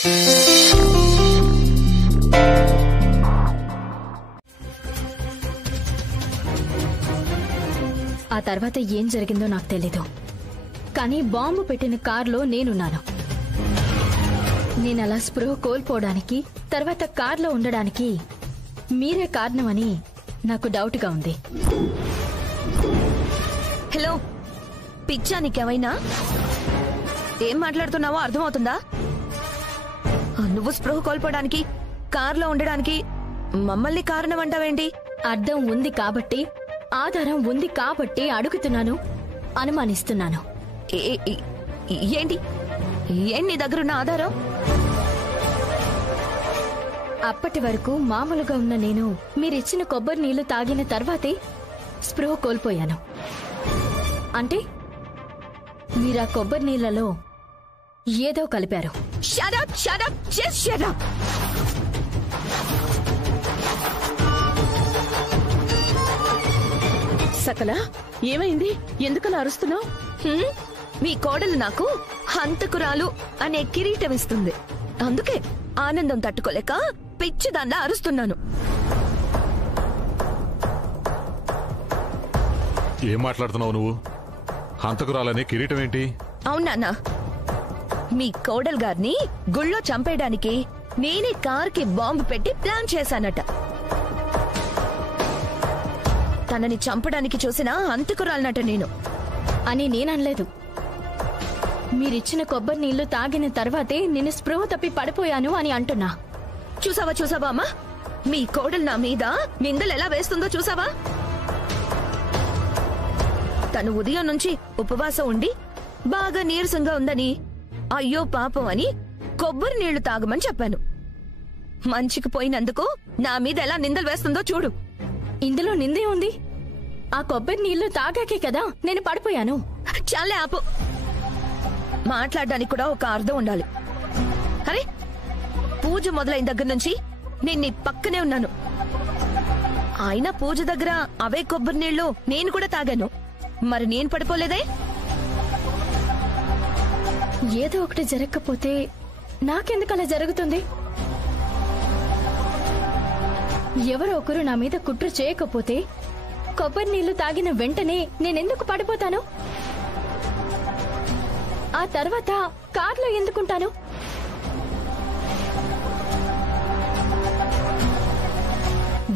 ఆ తర్వాత ఏం జరిగిందో నాకు తెలీదు. కానీ బాంబు పెట్టిన కారులో నేనున్నాను. నేనలా స్పృహ కోల్పోవడానికి, తర్వాత కార్లో ఉండడానికి మీరే కారణమని నాకు డౌట్గా ఉంది. హలో, పిచ్చా నీకేమైనా? ఏం మాట్లాడుతున్నావో అర్థమవుతుందా? నువ్వు స్పృహ కోల్పోవడానికి, కార్లో ఉండడానికి మమ్మల్ని కారణం అంటావేంటి? అర్థం ఉంది కాబట్టి, ఆధారం ఉంది కాబట్టి అడుగుతున్నాను, అనుమానిస్తున్నాను. ఏంటి నీ దగ్గరున్న ఆధారం? అప్పటి వరకు మామూలుగా ఉన్న నేను మీరిచ్చిన కొబ్బరి నీళ్లు తాగిన తర్వాతే స్పృహ కోల్పోయాను. అంటే మీరా కొబ్బరి నీళ్లలో ఏదో కలిపారు. Shut up, shut up, just shut up. సకల, ఏమైంది? ఎందుకలా అరుస్తున్నావు? మీ కోడలు నాకు హంతకురాలు అనే కిరీటం ఇస్తుంది. అందుకే ఆనందం తట్టుకోలేక పిచ్చిదాన్లా అరుస్తున్నాను. ఏం మాట్లాడుతున్నావు నువ్వు? హంతకురాలనే కిరీటం ఏంటి? అవునా, మీ కోడలు గారిని గుళ్ళో చంపేయడానికి నేనే కార్కి బాంబు పెట్టి ప్లాన్ చేశానట. తనని చంపడానికి చూసిన హంతకురాలనట నేను అని నేననలేదు. మీరిచ్చిన కొబ్బరి నీళ్లు తాగిన తర్వాతే నేను స్పృహ తప్పి పడిపోయాను అని అంటున్నా. చూసావా అమ్మా, మీ కోడలు నా మీద నిందలు ఎలా వేస్తుందో చూసావా? తను ఉదయం నుంచి ఉపవాసం ఉండి బాగా నీరసంగా ఉందని, అయ్యో పాపం అని కొబ్బరి నీళ్లు తాగమని చెప్పాను. మంచికి పోయినందుకు నా మీద ఎలా నిందలు వేస్తుందో చూడు. ఇందులో నిందే ఉంది. ఆ కొబ్బరి నీళ్లు తాగాకే కదా నేను పడిపోయాను. చాలే ఆపు. మాట్లాడడానికి కూడా ఒక అర్థం ఉండాలి. అరే, పూజ మొదలైన దగ్గర నుంచి నేను నీ పక్కనే ఉన్నాను. అయినా పూజ దగ్గర అవే కొబ్బరి నీళ్లు నేను కూడా తాగాను. మరి నేను పడిపోలేదే? ఏదో ఒకటి జరగకపోతే నాకెందుకు అలా జరుగుతుంది? ఎవరో ఒకరు నా మీద కుట్ర చేయకపోతే కొబ్బరి నీళ్లు తాగిన వెంటనే నేనెందుకు పడిపోతాను? ఆ తర్వాత కార్లో ఎందుకుంటాను?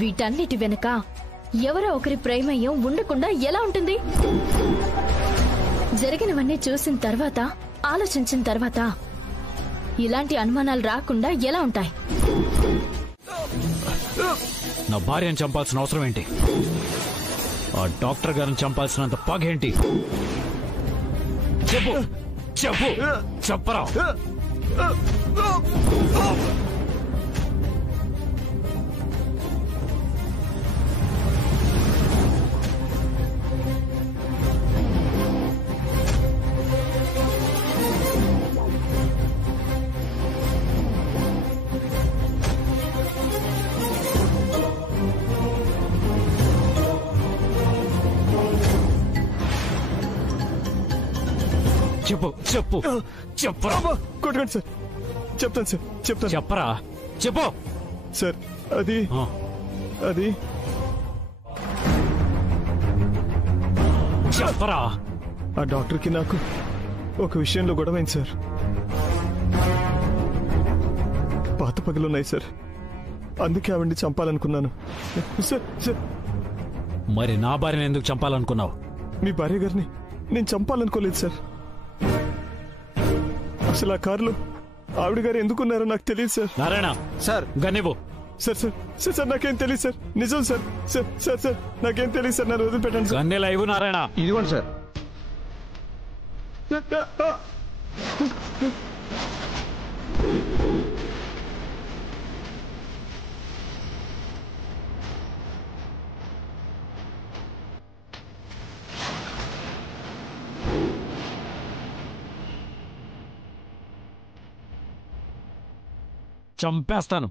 వీటన్నిటి వెనుక ఎవరో ఒకరి ప్రమేయం ఉండకుండా ఎలా ఉంటుంది? జరిగినవన్నీ చూసిన తర్వాత, ఆలోచించిన తర్వాత ఇలాంటి అనుమానాలు రాకుండా ఎలా ఉంటాయి? నా భార్యను చంపాల్సిన అవసరం ఏంటి? ఆ డాక్టర్ గారిని చంపాల్సినంత పగేంటి? చెప్పు చెప్పు చెప్పరా. చెప్పు చెప్పు చెప్పరా. కొట్టండి సార్, చెప్తాను సార్, చెప్తాను. చెప్పరా, చెప్పు సార్. అది చెప్పరా. ఆ డాక్టర్కి నాకు ఒక విషయంలో గొడవైంది సార్. పాత పగలున్నాయి సార్, అందుకే ఆవిడ్ని చంపాలనుకున్నాను సార్. సార్, మరి నా భార్యను ఎందుకు చంపాలనుకున్నావు? మీ భార్య గారిని నేను చంపాలనుకోలేదు సార్. అసలు ఆ కారులో ఆవిడ గారు ఎందుకున్నారో నాకు తెలియదు సార్. నారాయణ సార్, గన్నివ్వు. సార్ సార్ సార్ సార్ నాకేం తెలియదు సార్. నిజం సార్. సార్ సార్ సార్ నాకేం తెలియదు సార్. నన్ను వదిలిపెట్టండి సార్. గన్నెలా ఇవ్వు నారాయణ. ఇదిగోండి సార్. చంపేస్తాను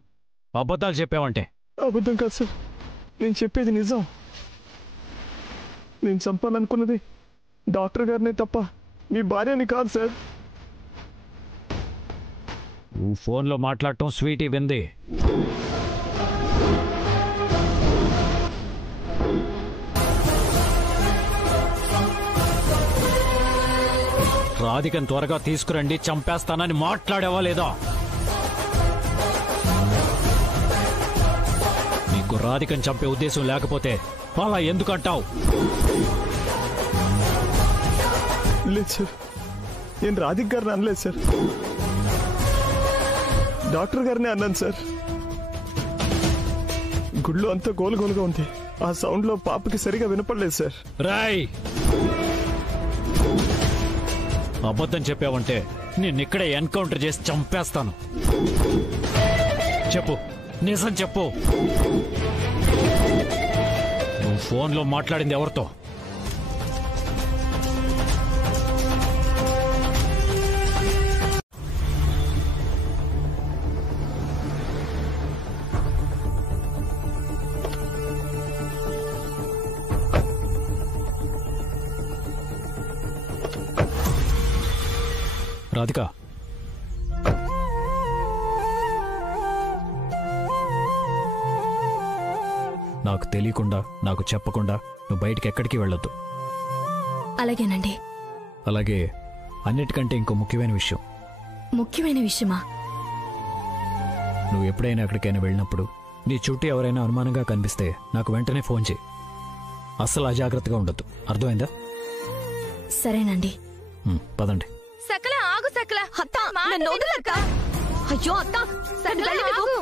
అబద్ధాలు చెప్పావంటే. అబద్ధం కాదు సార్, నేను చెప్పేది నిజం. నేను చంపాలనుకున్నది డాక్టర్ గారినే తప్ప మీ భార్యని కాదు సార్. నువ్వు ఫోన్లో మాట్లాడటం స్వీటీ వింది. రాధికను త్వరగా తీసుకురండి, చంపేస్తానని మాట్లాడేవా లేదా? నీకు రాధికను చంపే ఉద్దేశం లేకపోతే అలా ఎందుకంటావు? లేదు సార్, నేను రాధిక్ గారిని అనలేదు సార్, డాక్టర్ గారిని అన్నాను సార్. గుడిలో అంతా గోలుగోలుగా ఉంది, ఆ సౌండ్ లో పాపకి సరిగా వినపడలేదు సార్. రాయ్, అబద్ధం చెప్పావంటే నిన్నిక్కడే ఎన్కౌంటర్ చేసి చంపేస్తాను. చెప్పు, నిజం చెప్పు. నువ్వు ఫోన్లో మాట్లాడింది ఎవరితో? రాధిక, నాకు తెలియకుండా, నాకు చెప్పకుండా నువ్వు బయటికి ఎక్కడికి వెళ్ళొద్దు. అలాగేనండి. అలాగే అన్నిటికంటే ఇంకో ముఖ్యమైన విషయం. ముఖ్యమైన విషయమా? నువ్వు ఎప్పుడైనా ఎక్కడికైనా వెళ్ళినప్పుడు నీ చుట్టూ ఎవరైనా అనుమానంగా కనిపిస్తే నాకు వెంటనే ఫోన్ చేయి. అస్సలు అజాగ్రత్తగా ఉండొద్దు, అర్థమైందా? సరేనండి. పదండి. సకల ఆగు సకల. అత్త నన్ను వదలక్క. అయ్యో అత్త, నన్ను వెళ్ళనివ్వు.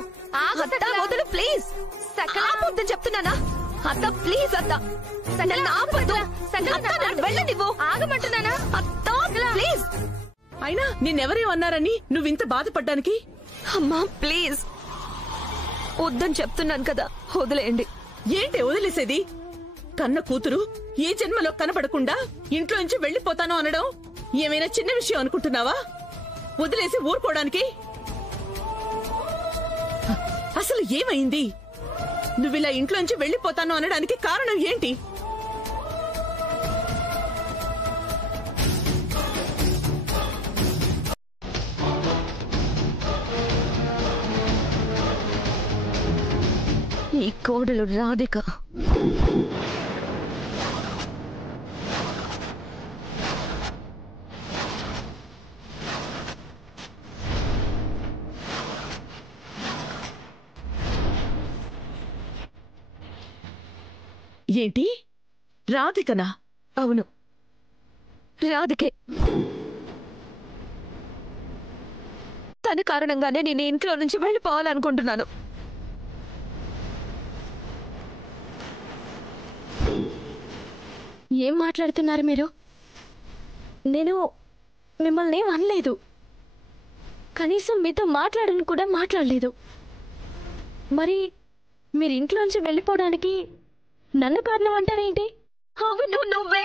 అత్త వదలు ప్లీజ్. సకల ఆపొద్దని చెప్తున్నానా? అత్త ప్లీజ్ అత్త, నన్ను ఆపొద్దు. సకల నన్ను వెళ్ళనివ్వు. ఆగమంటున్నానా? అత్త ప్లీజ్. అయినా నిన్నెవరేమన్నారని నువ్వింత బాధపడ్డానికి? అమ్మా ప్లీజ్, వద్దని చెప్తున్నాను కదా, వదిలేయండి. ఏంటి వదిలేసేది? కన్న కూతురు ఈ జన్మలో కనబడకుండా ఇంట్లో నుంచి వెళ్లిపోతాను అనడం ఏమైనా చిన్న విషయం అనుకుంటున్నావా? వదిలేసి ఊరుకోవడానికి? అసలు ఏమైంది? నువ్విలా ఇంట్లోంచి వెళ్లిపోతాను అనడానికి కారణం ఏంటి? ఈ కోడలు రాధిక ఏంటి? రాధికనా? అవును, రాధికే. తన కారణంగానే నేను ఇంట్లో నుంచి వెళ్ళిపోవాలనుకుంటున్నాను. ఏం మాట్లాడుతున్నారు మీరు? నేను మిమ్మల్ని ఏం అనలేదు, కనీసం మీతో మాట్లాడని కూడా మాట్లాడలేదు. మరి మీరు ఇంట్లోంచి వెళ్ళిపోవడానికి నన్ను కారణం అంటారేంటి? అవును, నువ్వే.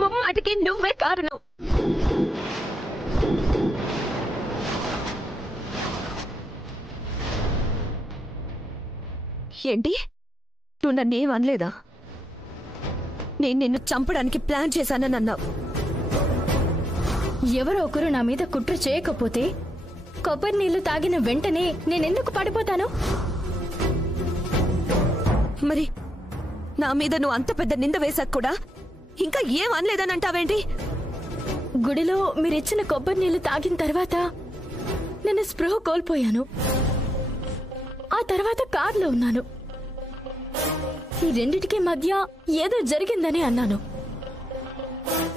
ముమ్మాటికి నువ్వే కారణం. ఏంటి, నువ్వు నన్నేం అనలేదా? నేను నిన్ను చంపడానికి ప్లాన్ చేశానని అన్నావు. ఎవరో ఒకరు నా మీద కుట్ర చేయకపోతే కొబ్బరి నీళ్లు తాగిన వెంటనే నేనెందుకు పడిపోతాను? మరి నా మీద నువ్వు అంత పెద్ద నింద వేశాక కూడా ఇంకా ఏం అనలేదని అంటావేంటి? గుడిలో మీరిచ్చిన కొబ్బరి నీళ్లు తాగిన తర్వాత నేను స్పృహ కోల్పోయాను. ఆ తర్వాత కారులో ఉన్నాను. ఈ రెండిటికి మధ్య ఏదో జరిగిందని అన్నాను.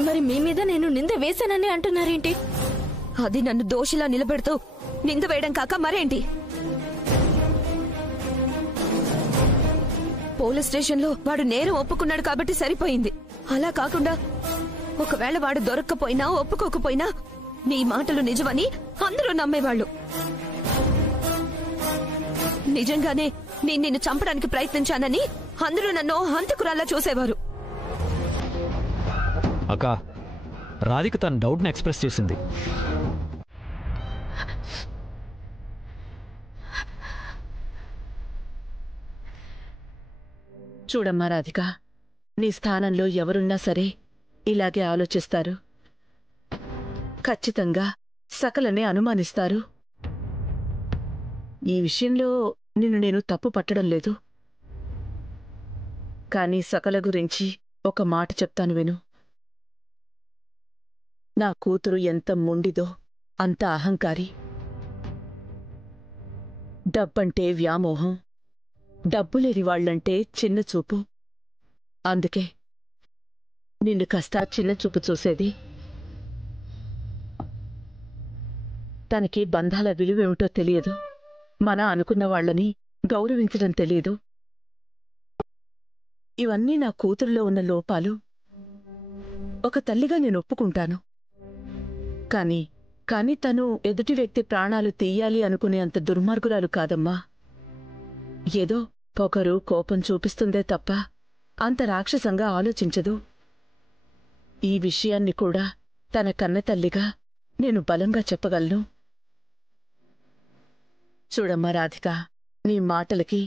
మరి మీ మీద నేను నింద వేశానని అంటున్నారేంటి? అది నన్ను దోషిలా నిలబెడుతూ నింద వేయడం కాక మరేంటి? పోలీస్ స్టేషన్లో వాడు నేరం ఒప్పుకున్నాడు కాబట్టి సరిపోయింది. అలా కాకుండా ఒకవేళ వాడు దొరక్కపోయినా ఒప్పుకోకపోయినా నీ మాటలు నిజమని అందరూ నమ్మేవాళ్ళు. నిజంగానే నేను నిన్ను చంపడానికి ప్రయత్నించానని అందరూ నన్ను హంతకురాల్లా చూసేవారు. అక్క, రాధిక తన డౌట్ని ఎక్స్ప్రెస్ చేసింది. చూడమ్మా రాధిక, నీ స్థానంలో ఎవరున్నా సరే ఇలాగే ఆలోచిస్తారు. ఖచ్చితంగా సకలని అనుమానిస్తారు. ఈ విషయంలో నిన్ను నేను తప్పు పట్టడం లేదు. కానీ సకల గురించి ఒక మాట చెప్తాను విను. నా కూతురు ఎంత మొండిదో అంత అహంకారి. డబ్బంటే వ్యామోహం, డబ్బులేని వాళ్లంటే చిన్నచూపు. అందుకే నిన్ను కాస్త చిన్నచూపు చూసేది. తనకి బంధాల విలువేమిటో తెలియదు. మన అనుకున్న వాళ్లని గౌరవించడం తెలియదు. ఇవన్నీ నా కూతురులో ఉన్న లోపాలు. ఒక తల్లిగా నేను ఒప్పుకుంటాను. కానీ తను ఎదుటి వ్యక్తి ప్రాణాలు తీయాలి అనుకునే అంత దుర్మార్గురాలు కాదమ్మా. ఏదో పొగరు, కోపం చూపిస్తుందే తప్ప అంత రాక్షసంగా ఆలోచించదు. ఈ విషయాన్ని కూడా తన కన్నతల్లిగా నేను బలంగా చెప్పగలను. చూడమ్మా రాధిక, నీ మాటలకి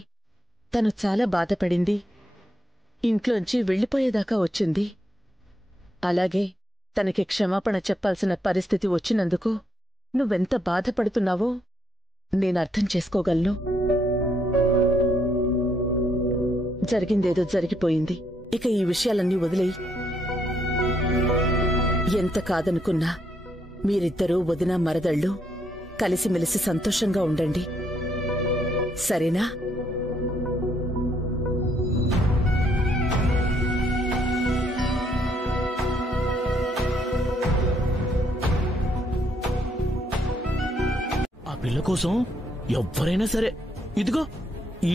తను చాలా బాధపడింది. ఇంట్లోంచి వెళ్ళిపోయేదాకా వచ్చింది. అలాగే తనకి క్షమాపణ చెప్పాల్సిన పరిస్థితి వచ్చినందుకు నువ్వెంత బాధపడుతున్నావో నేనర్థం చేసుకోగలను. జరిగిందేదో జరిగిపోయింది. ఇక ఈ విషయాలన్నీ వదిలేయి. ఎంత కాదనుకున్నా మీరిద్దరూ వదిన మరదళ్ళు కలిసిమెలిసి సంతోషంగా ఉండండి, సరేనా? ఆ పిల్ల కోసం ఎవ్వరైనా సరే ఇదిగో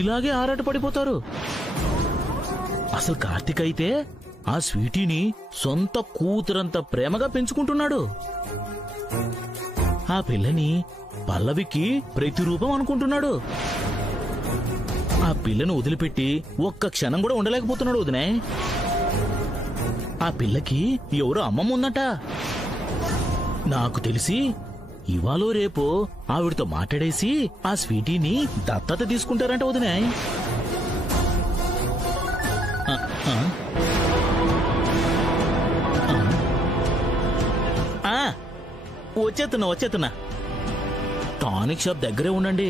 ఇలాగే ఆరాటపడిపోతారు. అసలు కార్తీక్ అయితే ఆ స్వీటీని సొంత కూతురంత ప్రేమగా పెంచుకుంటున్నాడు. ఆ పిల్లని పల్లవికి ప్రతిరూపం అనుకుంటున్నాడు. ఆ పిల్లను వదిలిపెట్టి ఒక్క క్షణం కూడా ఉండలేకపోతున్నాడు వదినే. ఆ పిల్లకి ఎవరో అమ్మమ్మ ఉందట. నాకు తెలిసి ఇవాళో రేపో ఆవిడతో మాట్లాడేసి ఆ స్వీటీని దత్తత తీసుకుంటారంట వదినే. వచ్చేస్తున్నా. టానిక్ షాప్ దగ్గరే ఉండండి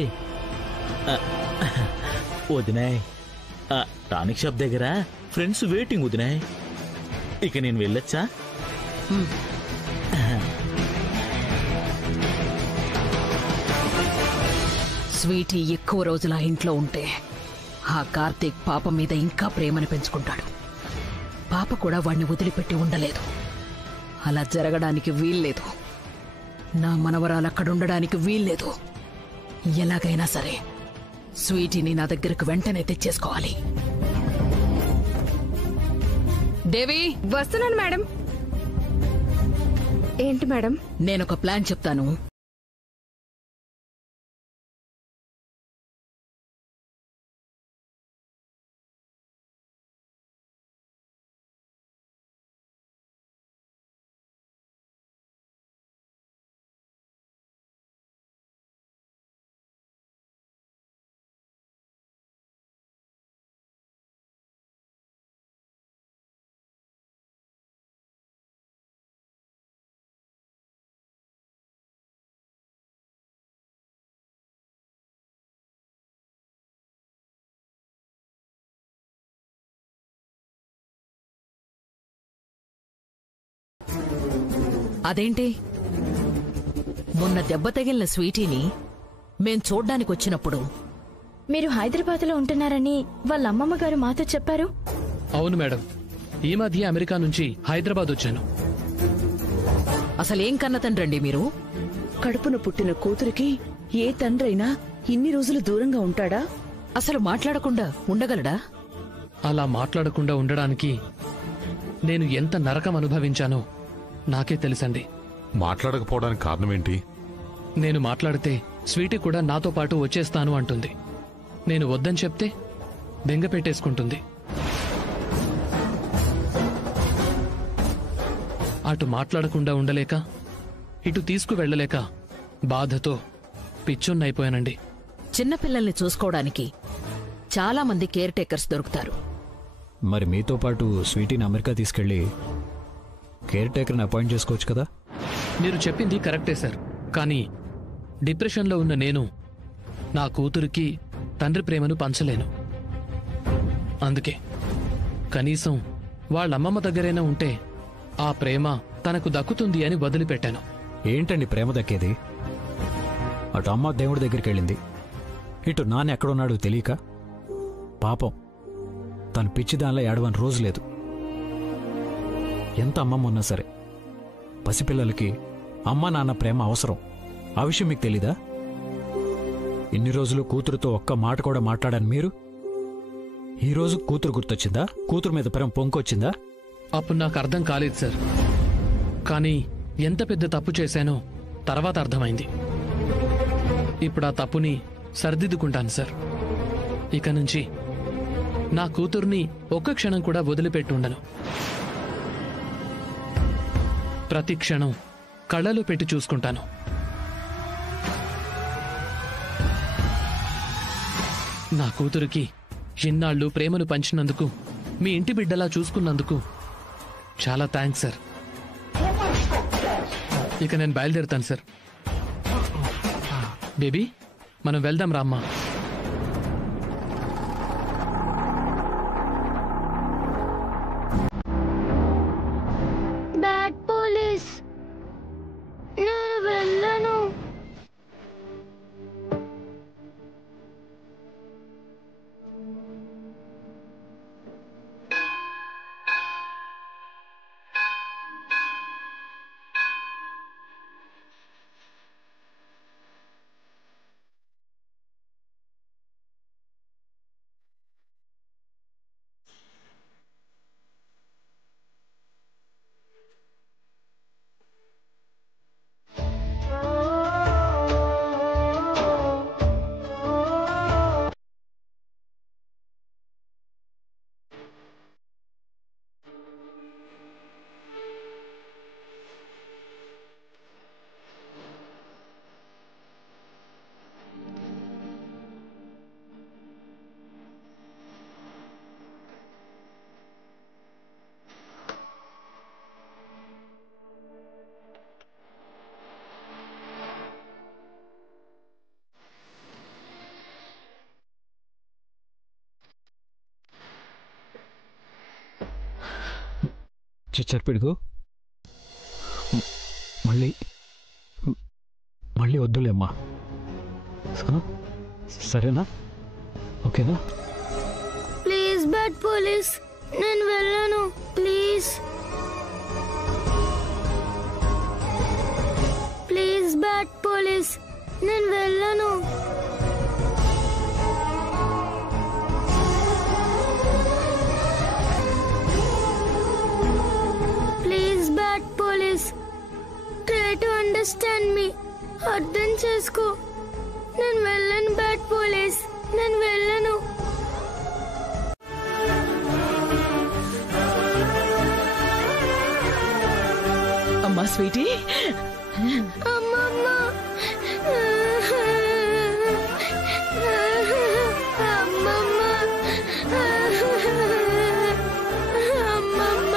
వదినాయ్. టానిక్ షాప్ దగ్గర ఫ్రెండ్స్ వెయిటింగ్ వదినాయ్. ఇక నేను వెళ్ళొచ్చా? స్వీటీ ఎక్కువ రోజుల ఇంట్లో ఉంటే ఆ కార్తీక్ పాప మీద ఇంకా ప్రేమను పెంచుకుంటాడు. పాప కూడా వాణ్ణి వదిలిపెట్టి ఉండలేదు. అలా జరగడానికి వీల్లేదు. నా మనవరాలు అక్కడుండడానికి వీల్లేదు. ఎలాగైనా సరే స్వీటీని నా దగ్గరకు వెంటనే తెచ్చేసుకోవాలి. దేవి, వస్తున్నాను మేడం. ఏంటి మేడం? నేనొక ప్లాన్ చెప్తాను. అదేంటి, మొన్న దెబ్బ తగిలిన స్వీటీని మేం చూడ్డానికొచ్చినప్పుడు మీరు హైదరాబాద్లో ఉంటున్నారని వాళ్ళ అమ్మమ్మ గారు మాతో చెప్పారు. అవును మేడం, ఈ మధ్య అమెరికా నుంచి హైదరాబాద్ వచ్చాను. అసలేం కన్న తండ్రండి మీరు? కడుపున పుట్టిన కూతురికి ఏ తండ్రైనా ఇన్ని రోజులు దూరంగా ఉంటాడా? అసలు మాట్లాడకుండా ఉండగలడా? అలా మాట్లాడకుండా ఉండడానికి నేను ఎంత నరకం అనుభవించానో నాకే తెలుసండి. మాట్లాడకపోవడానికి కారణమేంటి? నేను మాట్లాడితే స్వీటీ కూడా నాతో పాటు వచ్చేస్తాను అంటుంది. నేను వద్దని చెప్తే బెంగ పెట్టేసుకుంటుంది. అటు మాట్లాడకుండా ఉండలేక ఇటు తీసుకువెళ్లలేక బాధతో పిచ్చొన్నైపోయానండి. చిన్నపిల్లల్ని చూసుకోవడానికి చాలా మంది కేర్ టేకర్స్ దొరుకుతారు. మరి మీతో పాటు స్వీటీని అమెరికా తీసుకెళ్లి కేర్ టేకర్ని అపాయింట్ చేసుకోవచ్చు కదా? మీరు చెప్పింది కరెక్టే సార్, కానీ డిప్రెషన్లో ఉన్న నేను నా కూతురికి తండ్రి ప్రేమను పంచలేను. అందుకే కనీసం వాళ్ళమ్మమ్మ దగ్గరైనా ఉంటే ఆ ప్రేమ తనకు దక్కుతుంది అని వదిలిపెట్టాను. ఏంటండి ప్రేమ దక్కేది? అటు అమ్మ దేవుడి దగ్గరికి వెళ్ళింది, ఇటు నాన్న ఎక్కడున్నాడో తెలియక పాపం తను పిచ్చిదానిలో ఏడవని రోజు లేదు. ఎంత అమ్మమ్మ ఉన్నా సరే పసిపిల్లలకి అమ్మ నాన్న ప్రేమ అవసరం. ఆ విషయం మీకు తెలీదా? ఇన్ని రోజులు కూతురుతో ఒక్క మాట కూడా మాట్లాడాను మీరు. ఈరోజు కూతురు గుర్తొచ్చిందా? కూతురు మీద ప్రేమ పొంకొచ్చిందా? అప్పుడు నాకు అర్థం కాలేదు సార్. కానీ ఎంత పెద్ద తప్పు చేశానో తర్వాత అర్థమైంది. ఇప్పుడు ఆ తప్పుని సరిదిద్దుకుంటాను సార్. ఇక నుంచి నా కూతుర్ని ఒక్క క్షణం కూడా వదిలిపెట్టుండను. ప్రతి క్షణం కళ్ళలో పెట్టి చూసుకుంటాను. నా కూతురికి ఇన్నాళ్ళు ప్రేమను పంచినందుకు, మీ ఇంటి బిడ్డలా చూసుకున్నందుకు చాలా థ్యాంక్స్ సార్. ఇక నేను బయలుదేరుతాను సార్. బేబీ, మనం వెళ్దాం రామ్మా. బ్యాడ్ పోలీస్, నేను వెళ్ళను. చిచ్చర్ పిడుగు, మళ్ళీ వద్దులేమ్మా. సరేనా? ఓకేనా? ప్లీజ్ బ్యాడ్ పోలీస్, నేను వెళ్ళను. ప్లీజ్ ప్లీజ్ బ్యాడ్ పోలీస్, నేను వెళ్ళను. Please bad police, try to understand me. అర్థం చేసుకో. నేను వెళ్ళను బ్యాడ్ పోలీస్, నేను వెళ్ళను. అమ్మా స్వీటీ, అమ్మమ్మ, అమ్మమ్మ, అమ్మమ్మ.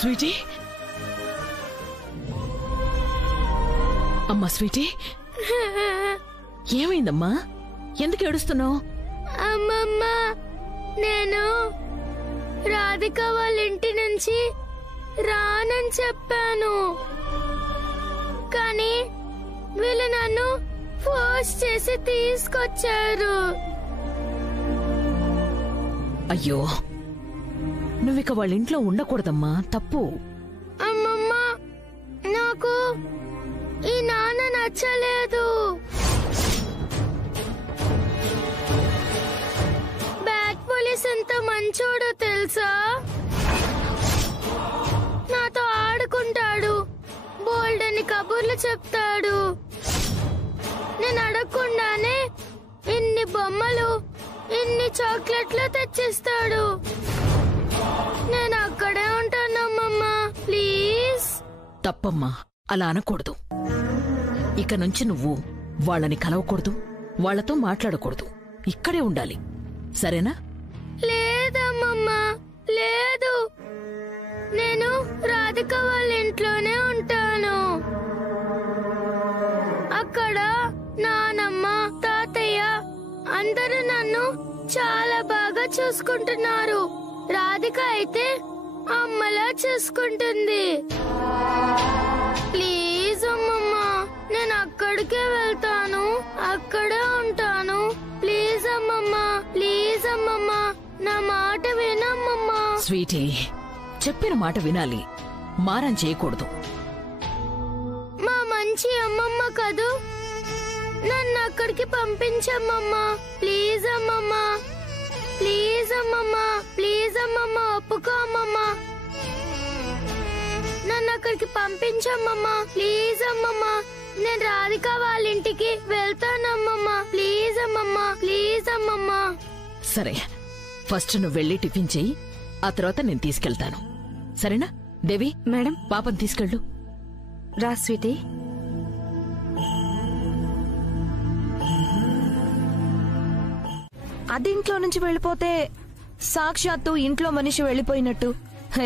స్వీటీ, అమ్మా స్వీటీ, ఏమైందమ్మా? ఎందుకు ఏడుస్తున్నావు? అమ్మమ్మ, నేను రాధిక వాళ్ళ ఇంటి నుంచి రానని చెప్పాను, కానీ వీళ్ళు నన్ను ఫోర్స్ చేసి తీసుకొచ్చారు. అయ్యో, నువ్విక వాళ్ళ ఇంట్లో ఉండకూడదమ్మా, తప్పు. అమ్మమ్మ, నాకు ఈ నాన్న నచ్చలేదు. బ్యాడ్ పోలీస్ ఎంత మంచోడో తెలుసా? నాతో ఆడుకుంటాడు, బోల్డ్ అని కబుర్లు చెప్తాడు. నేను అడగకుండానే ఇన్ని బొమ్మలు, ఇన్ని చాక్లెట్లు తెచ్చిస్తాడు. నేను అక్కడే ఉంటానమ్మమ్మ, ప్లీజ్. తప్పమ్మా, అలా అనకూడదు. ఇక నుంచి నువ్వు వాళ్ళని కలవకూడదు, వాళ్లతో మాట్లాడకూడదు, ఇక్కడే ఉండాలి, సరేనా? లేదమ్మమ్మ, లేదు. నేను రాధిక వాళ్ళ ఇంట్లోనే ఉంటాను. అక్కడ నానమ్మ తాతయ్య అందరూ నన్ను చాలా బాగా చూసుకుంటున్నారు. రాధిక అయితే అమ్మలా చూసుకుంటుంది. ప్లీజ్ అమ్మమ్మ, నేను అక్కడికే వెళ్తాను, అక్కడే ఉంటాను. ప్లీజ్ అమ్మమ్మ, ప్లీజ్ అమ్మమ్మ, నా మాట వినమ్మమ్మ. స్వీటీ, చెప్పిన మాట వినాలి, మారం చేయకూడదు. మా మంచి అమ్మమ్మ కదూ, నన్ను అక్కడికి పంపించమ్మమ్మ. ప్లీజ్ అమ్మమ్మ, ప్లీజ్ అమ్మమ్మ, ప్లీజ్ అమ్మమ్మ, ఒప్పుకో అమ్మమ్మ. నన్ను అక్కడికి పంపించమ్మమ్మ. ప్లీజ్ అమ్మమ్మ, నేను రాధిక వాళ్ళ ఇంటికి వెళ్తానమ్మమ్మ. ప్లీజ్ అమ్మమ్మ, ప్లీజ్ అమ్మమ్మ. సరే, ఫస్ట్ నువ్వు వెళ్ళి టిఫిన్ చెయ్యి, ఆ తర్వాత నేను తీసుకెళ్తాను. సరేనా? దేవి, మేడం, పాపని తీసుకెళ్ళు. రా స్వీటీ. అది ఇంట్లో నుంచి వెళ్ళిపోతే సాక్షాత్తు ఇంట్లో మనిషి వెళ్ళిపోయినట్టు,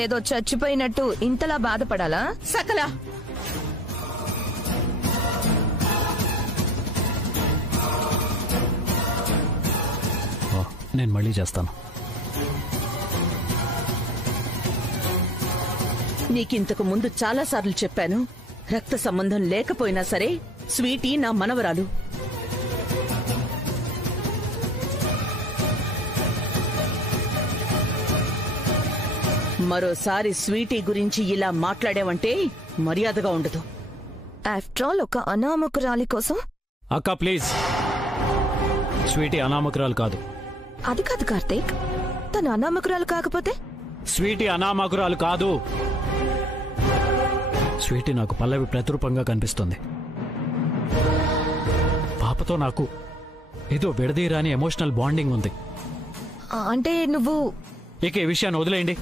ఏదో చచ్చిపోయినట్టు ఇంతలా బాధపడాలా? సకల నేను మళ్ళీ చేస్తాను. నీకింతకు ముందు చాలాసార్లు చెప్పాను, రక్త సంబంధం లేకపోయినా సరే స్వీటీ నా మనవరాలు. మరోసారి స్వీటీ గురించి ఇలా మాట్లాడావంటే మర్యాదగా ఉండదు. ఆఫ్టర్ ఆల్ ఒక అనామకురాలి కోసం. అక్క ప్లీజ్, స్వీటీ అనామకురాలు కాదు. అది కాదు కార్తీక్, తను అనామకురాలు కాకపోతే? స్వీటీ అనామకురాలు కాదు. స్వీటీ నాకు పల్లవి ప్రతిరూపంగా కనిపిస్తుంది. పాపతో నాకు ఏదో విడదీరాని ఎమోషనల్ బాండింగ్ ఉంది. అంటే నువ్వు ఇక ఈ విషయాన్ని వదిలేయండి.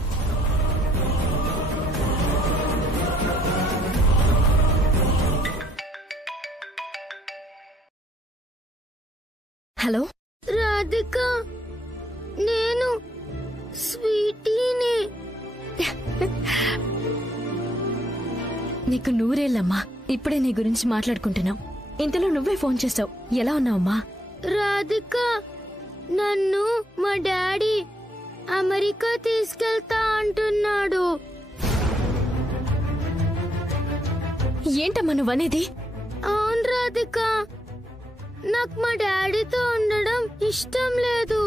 హలో రాధిక, నేను స్వీటీని. నీకు నూరేళ్ళమ్మా. ఇప్పుడే నీ గురించి మాట్లాడుకుంటున్నాం, ఇంతలో నువ్వే ఫోన్ చేసావు. ఎలా ఉన్నావమ్మా? రాధిక, నన్ను మా డాడీ అమెరికా తీసుకెళ్తా అంటున్నాడు. ఏంటమ్మా నువ్వనేది? అవును రాధిక, నాకు మా డాడీతో ఉండడం ఇష్టం లేదు.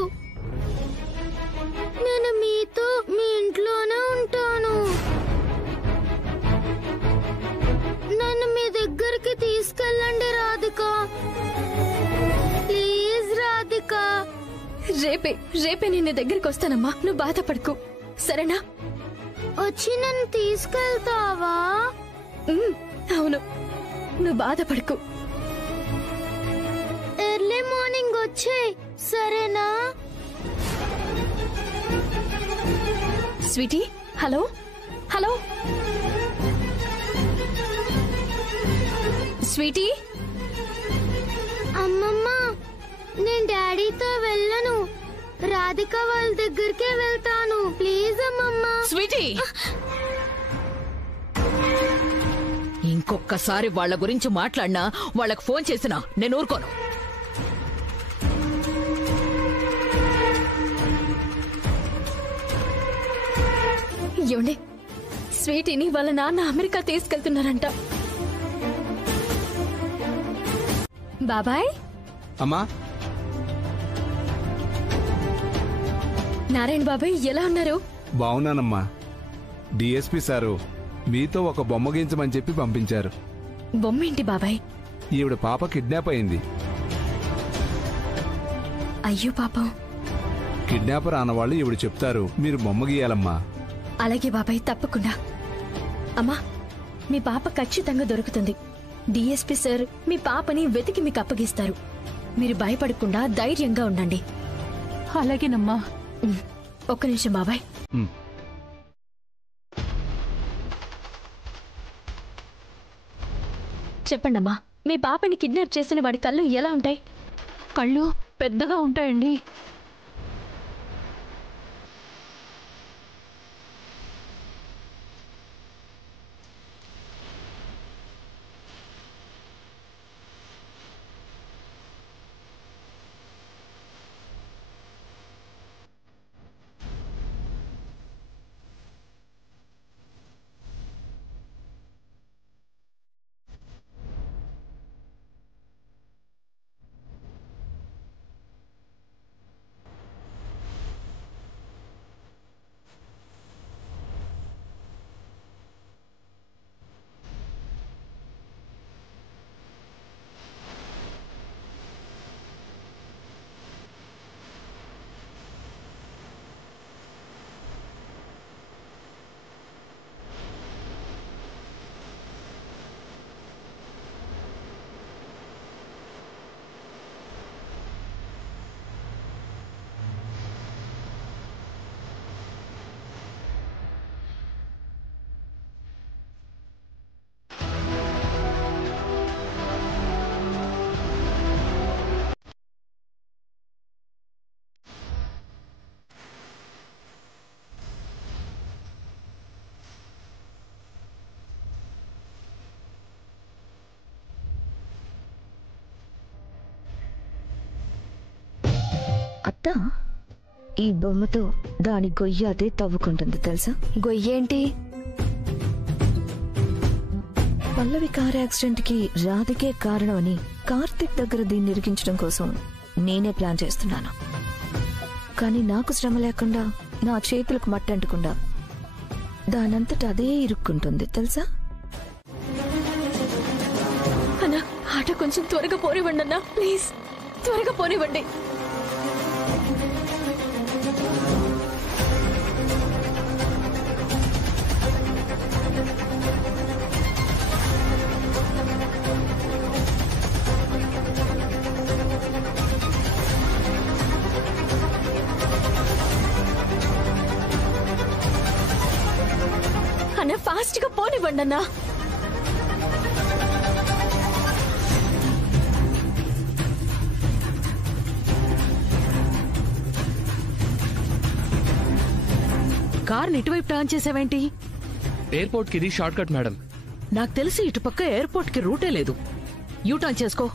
నేను మీతో మీ ఇంట్లోనే ఉంటాను. నన్ను మీ దగ్గరికి తీసుకెళ్ళండి రాధిక, ప్లీజ్ రాధిక. రేపే నిన్న దగ్గరికి వస్తానమ్మా, నువ్వు బాధపడకు, సరేనా? వచ్చి నన్ను తీసుకెళ్తావా? అవును, నువ్వు బాధపడకు. ఎర్లీ మార్నింగ్ వచ్చే, సరేనా? Sweetie, hello hello sweetie. అమ్మమ్మ, నేను డాడీతో వెళ్ళను, రాధిక వాళ్ళ దగ్గరికే వెళ్తాను. ప్లీజ్ అమ్మమ్మ. స్వీటీ, ఇంకొక్కసారి వాళ్ళ గురించి మాట్లాడినా, వాళ్ళకు ఫోన్ చేసినా నేను ఊరుకోను. ఏమండి, స్వీటీని వాళ్ళ నాన్న అమెరికా తీసుకెళ్తున్నారంట. బాబాయ్. అమ్మా. నారాయణ బాబాయ్, ఎలా ఉన్నారు? బాగున్నానమ్మా. డిఎస్పీ సారు మీతో ఒక బొమ్మ గీయించమని చెప్పి పంపించారు. బొమ్మేంటి బాబాయ్? ఈవిడ పాప కిడ్నాప్ అయింది. అయ్యో పాపం. కిడ్నాపర్ అన్నవాళ్ళు ఈవిడ చెప్తారు, మీరు బొమ్మ గీయాలమ్మా. అలాగే బాబాయ్, తప్పకుండా. అమ్మా, మీ పాప ఖచ్చితంగా దొరుకుతుంది. డిఎస్పీ సార్ మీ పాపని వెతికి మీకు అప్పగిస్తారు. మీరు భయపడకుండా ధైర్యంగా ఉండండి. అలాగేనమ్మా. ఒక్క నిమిషం బాబాయ్. చెప్పండమ్మా, మీ పాపని కిడ్నాప్ చేసిన వాడి కళ్ళు ఎలా ఉంటాయి? కళ్ళు పెద్దగా ఉంటాయండి. చెప్తా. ఈ బొమ్మతో దాని గొయ్య అదే తవ్వుకుంటుంది తెలుసా? గొయ్యేంటి? పల్లవి కార్ యాక్సిడెంట్ కి రాధికే కారణమని కార్తిక్ దగ్గర దీన్ని ఇరికించడం కోసం నేనే ప్లాన్ చేస్తున్నాను. కానీ నాకు శ్రమ లేకుండా, నా చేతులకు మట్టి అంటకుండా దానంతట అదే ఇరుక్కుంటుంది తెలుసా? అన్నా, ఆటో కొంచెం త్వరగా పోనివ్వండి అన్నా, ప్లీజ్ త్వరగా పోనివ్వండి. అన్నా, ఫాస్ట్ గా పోనివ్వండి అన్నా. కార్ని ఇటువైపు టర్న్ చేసావేంటి? ఎయిర్పోర్ట్ కి ఇది షార్ట్ కట్ మేడం. నాకు తెలిసి ఇటుపక్క ఎయిర్పోర్ట్ కి రూటే లేదు. యూ టర్న్ చేసుకో.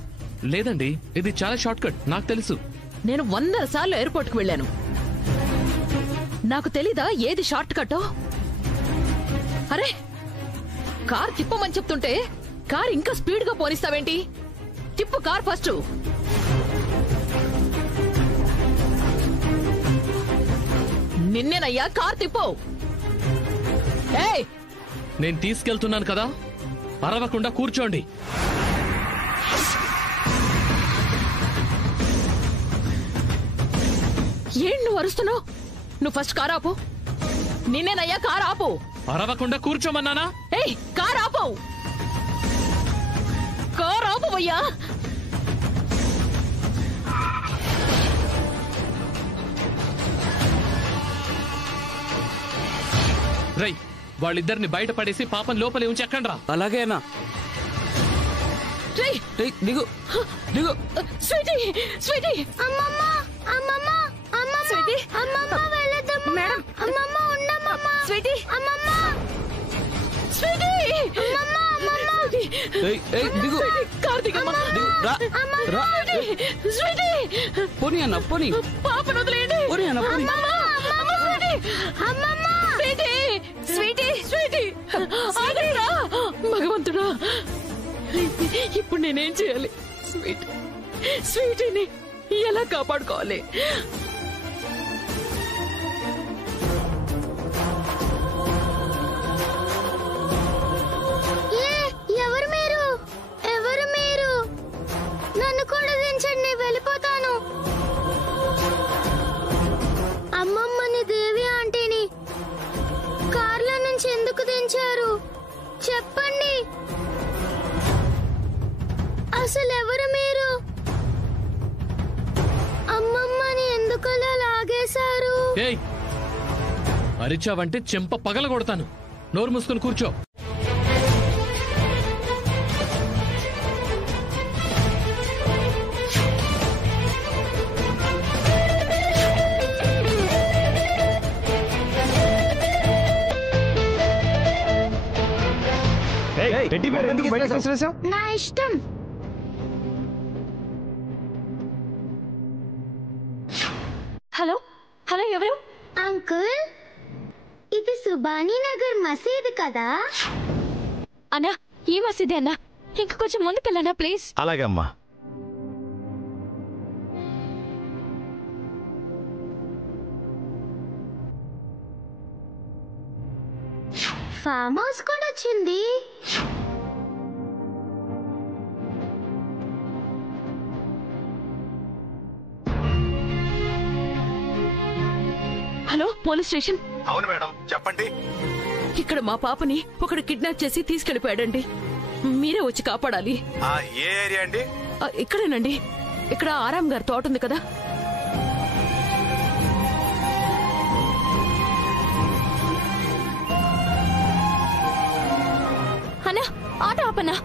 లేదండి, ఇది చాలా షార్ట్ కట్, నాకు తెలుసు. నేను 100 సార్లు ఎయిర్పోర్ట్ కి వెళ్ళాను. నాకు తెలీదా ఏది షార్ట్ కట్టో? అరే, కార్ తిప్పమని చెప్తుంటే కార్ ఇంకా స్పీడ్ గా పోనిస్తావేంటి? తిప్పు కార్ ఫస్ట్. నిన్నేనయ్యా, కార్ తిప్పు. ఏయ్, నేను తీసుకెళ్తున్నాను కదా, అరవకుండా కూర్చోండి. ఏం నువ్వు అరుస్తున్నావు? నువ్వు ఫస్ట్ కార్ ఆపు. నిన్నేనయ్యా, కార్ ఆపు. అరవకుండా కూర్చోమన్నానా? ఏయ్, కార్ ఆపు. కార్ ఆపువయ్యా. రై, వాళ్ళిద్దరిని బయట పడేసి పాపం లోపలే ఉంచి ఎక్కండ్రా. అలాగేనా? దిగు దిగు. స్వీటీ, స్వీటీ, అమ్మమ్మ అమ్మమ్మ అమ్మమ్మ స్వీటీ, అమ్మమ్మ వెళ్ళదమ్మ. మేడం, అమ్మమ్మ ఉండమ్మమ్మ. స్వీటీ, అమ్మమ్మ స్వీటీ, అమ్మమ్మ అమ్మమ్మ దిగు. కార్తీక్ అమ్మ, దిగు, రా, రా. స్వీటీ, పోనీ అన్న, పోనీ. పాపను వదిలేయండి. పోనీ అన్న, పోనీ. అమ్మమ్మ స్వీటీ, స్వీటీ, స్వీటీ, ఆగరా భగవంతుడా. ఇప్పుడు నేనేం చేయాలి? స్వీటీని ఎలా కాపాడుకోవాలి? ఎవరు మీరు? ఎవరు మీరు? నన్ను కూడా దించండి, వెళ్ళిపోతాను. అమ్మమ్మని, దేవి ఆంటీని కార్ల నుంచి ఎందుకు దించారు చెప్పండి. అసలు ఎవరు మీరు? అమ్మమ్మని ఎందుకలా లాగేశారు? ఏయ్, అరిచావంటే చెంప పగల కొడతాను. నోరు మూసుకొని కూర్చో. నా ఇష్టం. హలో, హలో, ఎవరు? అంకుల్, ఇది సుబానీ నగర్ మసీద్ కదా? అన్నా, ఈ మసీదే అన్నా. ఇంక కొంచెం ముందుకెళ్ళనా ప్లీజ్? అలాగే అమ్మా. ఫామ్ హౌస్ కూడా వచ్చింది. Hello, police station. అవును మేడం, చెప్పండి. ఇక్కడ మా పాపని ఒకడు కిడ్నాప్ చేసి తీసుకెళ్లిపోయాడండి. మీరే వచ్చి కాపాడాలి. ఏ ఏరియా అండి? ఇక్కడేనండి. ఇక్కడ ఆరాం గారి తోట ఉంది కదా. అన్నా, ఆటో ఆపన్నా.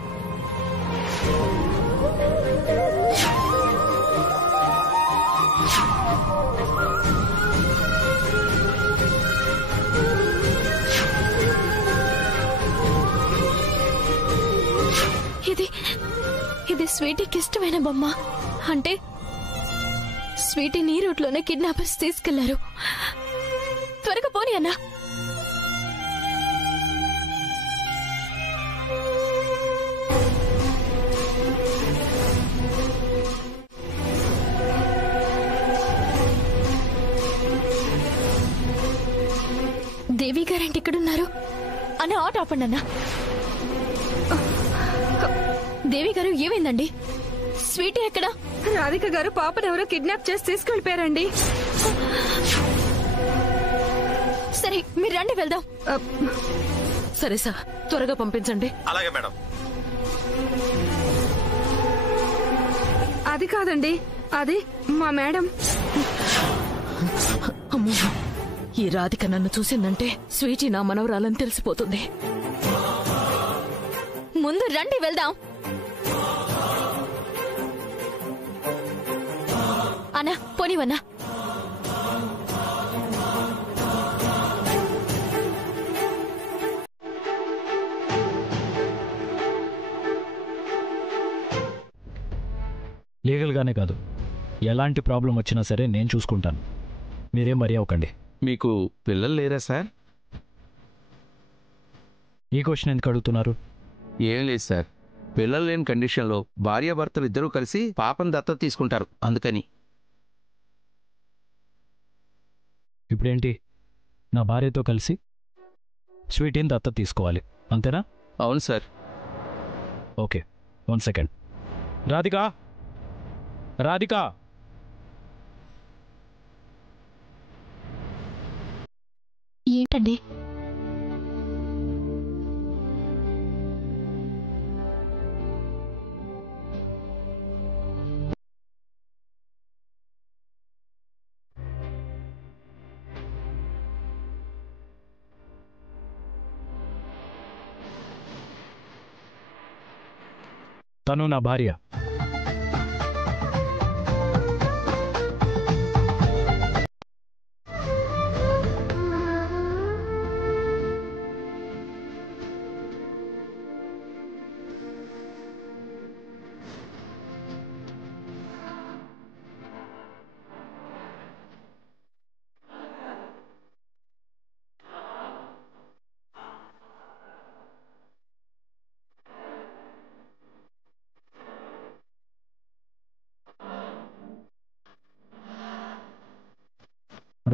ఇది స్వీటీకి ఇష్టమైన బొమ్మ. అంటే స్వీటీని ఈ రూట్లోనే కిడ్నాపర్స్ తీసుకెళ్లారు. త్వరగా పోనీ అన్నా. దేవి గారేంటి ఇక్కడున్నారు? అన్న ఆటో ఆపండి అన్నా. దేవి గారు ఏమైందండి? స్వీటీ ఎక్కడ? రాధిక గారు పాపను ఎవరో కిడ్నాప్ చేసి తీసుకెళ్లిపోయారండి. సరే మీరు రండి వెళ్దాం. సరే సార్, త్వరగా పంపించండి. అలాగే మేడం. అది కాదండి, అది మా మేడం. అమ్మో, ఈ రాధిక నన్ను చూసిందంటే స్వీటీ నా మనవరాలని తెలిసిపోతుంది. ముందు రండి వెళ్దాం. అన్నా పోనివన్నా. లీగల్గానే కాదు, ఎలాంటి ప్రాబ్లం వచ్చినా సరే నేను చూసుకుంటాను. మీరేం మరీ అవ్వకండి. మీకు పిల్లలు లేరా సార్? ఈ క్వశ్చన్ ఎందుకు అడుగుతున్నారు? ఏం లేదు సార్, పిల్లలు లేని కండిషన్లో భార్యాభర్తలు ఇద్దరూ కలిసి పాపను దత్తత తీసుకుంటారు, అందుకని. ఇప్పుడేంటి, నా భార్యతో కలిసి స్వీటీని దత్తత తీసుకోవాలి అంతేనా? అవును sir. Okay, 1 second. Radhika, Radhika, ఏంటండి? తను నా భార్య.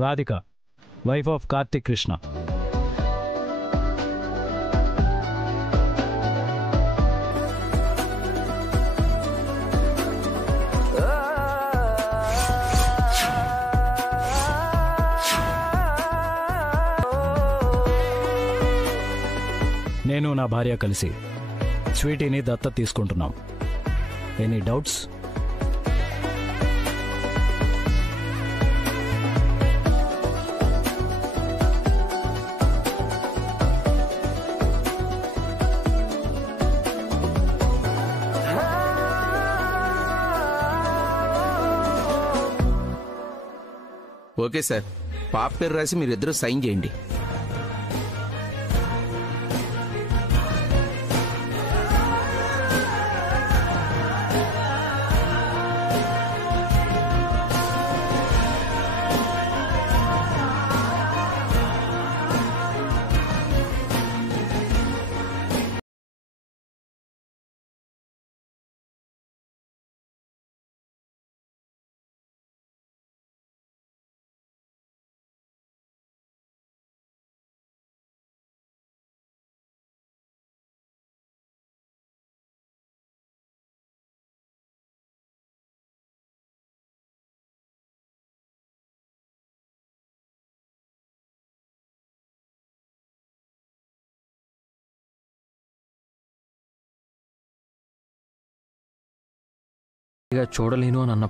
Radhika, wife of Karthik Krishna. నేను నా భార్య కలిసి స్వీటీని దత్తత తీసుకుంటున్నాం. Any doubts? ఓకే సార్, పాప పేరు రాసి మీరిద్దరూ సైన్ చేయండి. చూడలేను అని అన్న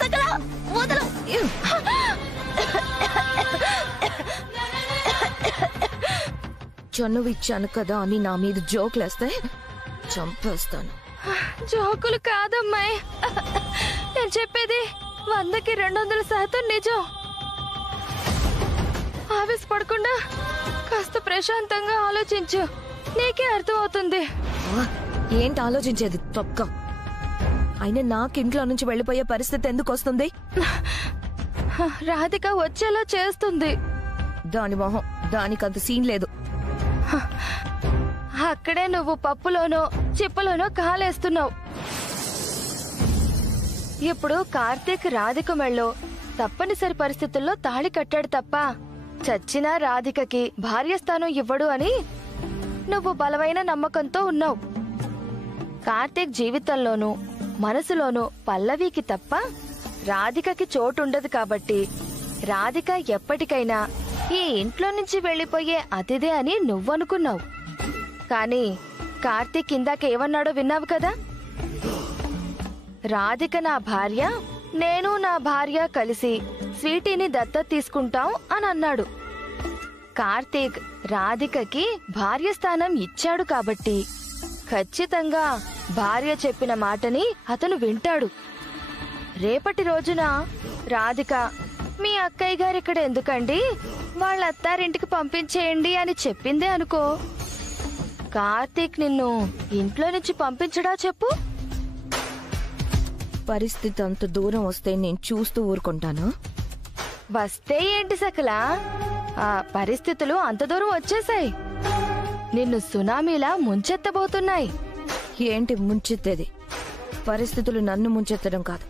సకల వదలు. చనువు ఇచ్చాను కదా అని నా మీద జోకులేస్తే చంపేస్తాను. జోకులు కాదమ్మాయి, నేను చెప్పేది 100కి 200% నిజం. ఆవేశపడకుండా కాస్త ప్రశాంతంగా ఆలోచించు, నీకే అర్థమవుతుంది. ఏంటి ఆలోచించేది తొక్క? అయినా నాకు ఇంట్లో నుంచి వెళ్ళిపోయే పరిస్థితి ఎందుకు వస్తుంది? రాధిక వచ్చేలా చేస్తుంది. దాని మొహం, దానికంత సీన్ లేదు. అక్కడే నువ్వు పప్పులోనో చిప్పలోనో కాలేస్తున్నావు. ఇప్పుడు కార్తీక్ రాధిక మెళ్ళో తప్పనిసరి పరిస్థితుల్లో తాళి కట్టాడు తప్ప చచ్చినా రాధికకి భార్యస్థానం ఇవ్వడు అని నువ్వు బలమైన నమ్మకంతో ఉన్నావు. కార్తీక్ జీవితంలోనూ మనసులోనూ పల్లవికి తప్ప రాధికకి చోటుండదు కాబట్టి రాధిక ఎప్పటికైనా ఈ ఇంట్లో నుంచి వెళ్లిపోయే అతిథే అని నువ్వనుకున్నావు. కానీ కార్తీక్ ఇందాకేమన్నాడో విన్నావు కదా? రాధిక నా భార్య, నేను నా భార్య కలిసి స్వీటీని దత్తత తీసుకుంటాం అని అన్నాడు. కార్తీక్ రాధికకి భార్య స్థానం ఇచ్చాడు కాబట్టి ఖచ్చితంగా భార్య చెప్పిన మాటని అతను వింటాడు. రేపటి రోజున రాధిక మీ అక్కయ్య గారు ఇక్కడ ఎందుకండి, వాళ్ళ అత్తారింటికి పంపించేయండి అని చెప్పిందే అనుకో, కార్తీక్ నిన్ను ఇంట్లో నుంచి పంపించడా చెప్పు? పరిస్థితి అంత దూరం వస్తే నేను చూస్తూ ఊరుకుంటాను. వస్తే ఏంటి సకల, ఆ పరిస్థితులు అంత దూరం వచ్చేసాయి. నిన్ను సునామీలా ముంచెత్తబోతున్నాయి. ఏంటి ముంచెత్తేది? పరిస్థితులు నన్ను ముంచెత్తడం కాదు,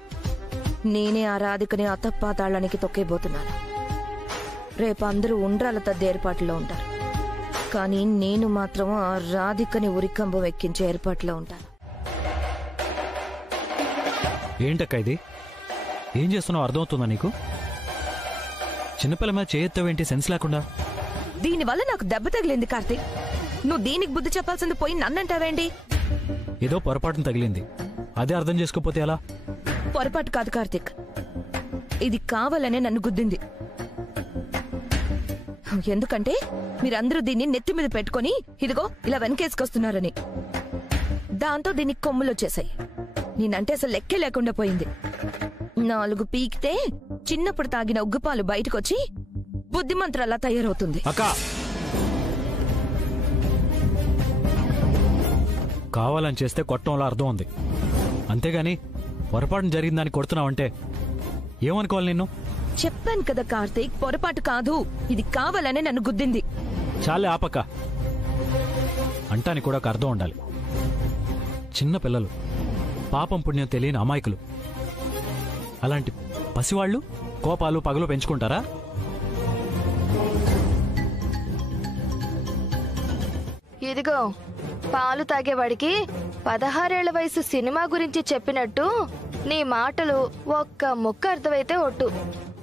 నేనే ఆ రాధికని అతపాతాళానికి తొక్కేబోతున్నాను. రేపు అందరూ ఉండ్రాల తద్ది ఏర్పాట్లో ఉంటారు, కానీ నేను మాత్రం ఆ రాధికని ఉరికంబం ఎక్కించే ఏర్పాట్లో ఉంటాను. ఏంటక్క ఇది? ఏం చేస్తున్నావు అర్థమవుతుందా నీకు? చిన్నపిల్ల మీద చేయెత్తావేంటి సెన్స్ లేకుండా? దీనివల్ల నాకు దెబ్బ తగిలింది కార్తీక్. నువ్వు దీనికి బుద్ధి చెప్పాల్సింది పోయి నన్నంటావేంటి? ఏదో పొరపాటున తగిలింది, అదే అర్థం చేసుకోపోతే ఎలా? పొరపాటు కాదు కార్తీక్, ఇది కావాలనే నన్ను గుద్దింది. ఎందుకంటే మీరందరూ దీన్ని నెత్తి మీద పెట్టుకుని ఇదిగో ఇలా వెనకేసుకొస్తున్నారని. దాంతో దీనికి కొమ్ములు వచ్చేసాయి. నేనంటే అసలు లెక్కే లేకుండా పోయింది. 4 పీకితే చిన్నప్పుడు తాగిన ఉగ్గుపాలు బయటకొచ్చి బుద్ధిమంత్రాలా తయారవుతుంది. కావాలని చేస్తే కొట్టంలో అర్థం ఉంది, అంతేగాని పొరపాటున జరిగిందని కొడుతున్నావంటే ఏమనుకోవాలి నిన్ను? చెప్పాను కదా కార్తీక్, పొరపాటు కాదు, ఇది కావాలనే నన్ను గుద్దింది. చాలే ఆపక్క. అంటానికి కూడా ఒక అర్థం ఉండాలి. చిన్న పిల్లలు, పాపం పుణ్యం తెలియని అమాయకులు, అలాంటి పసివాళ్లు కోపాలు పగలు పెంచుకుంటారా? ఇదిగో పాలు తాగేవాడికి 16 ఏళ్ల వయసు సినిమా గురించి చెప్పినట్టు నీ మాటలు ఒక్క ముక్క అర్థమైతే ఒట్టు.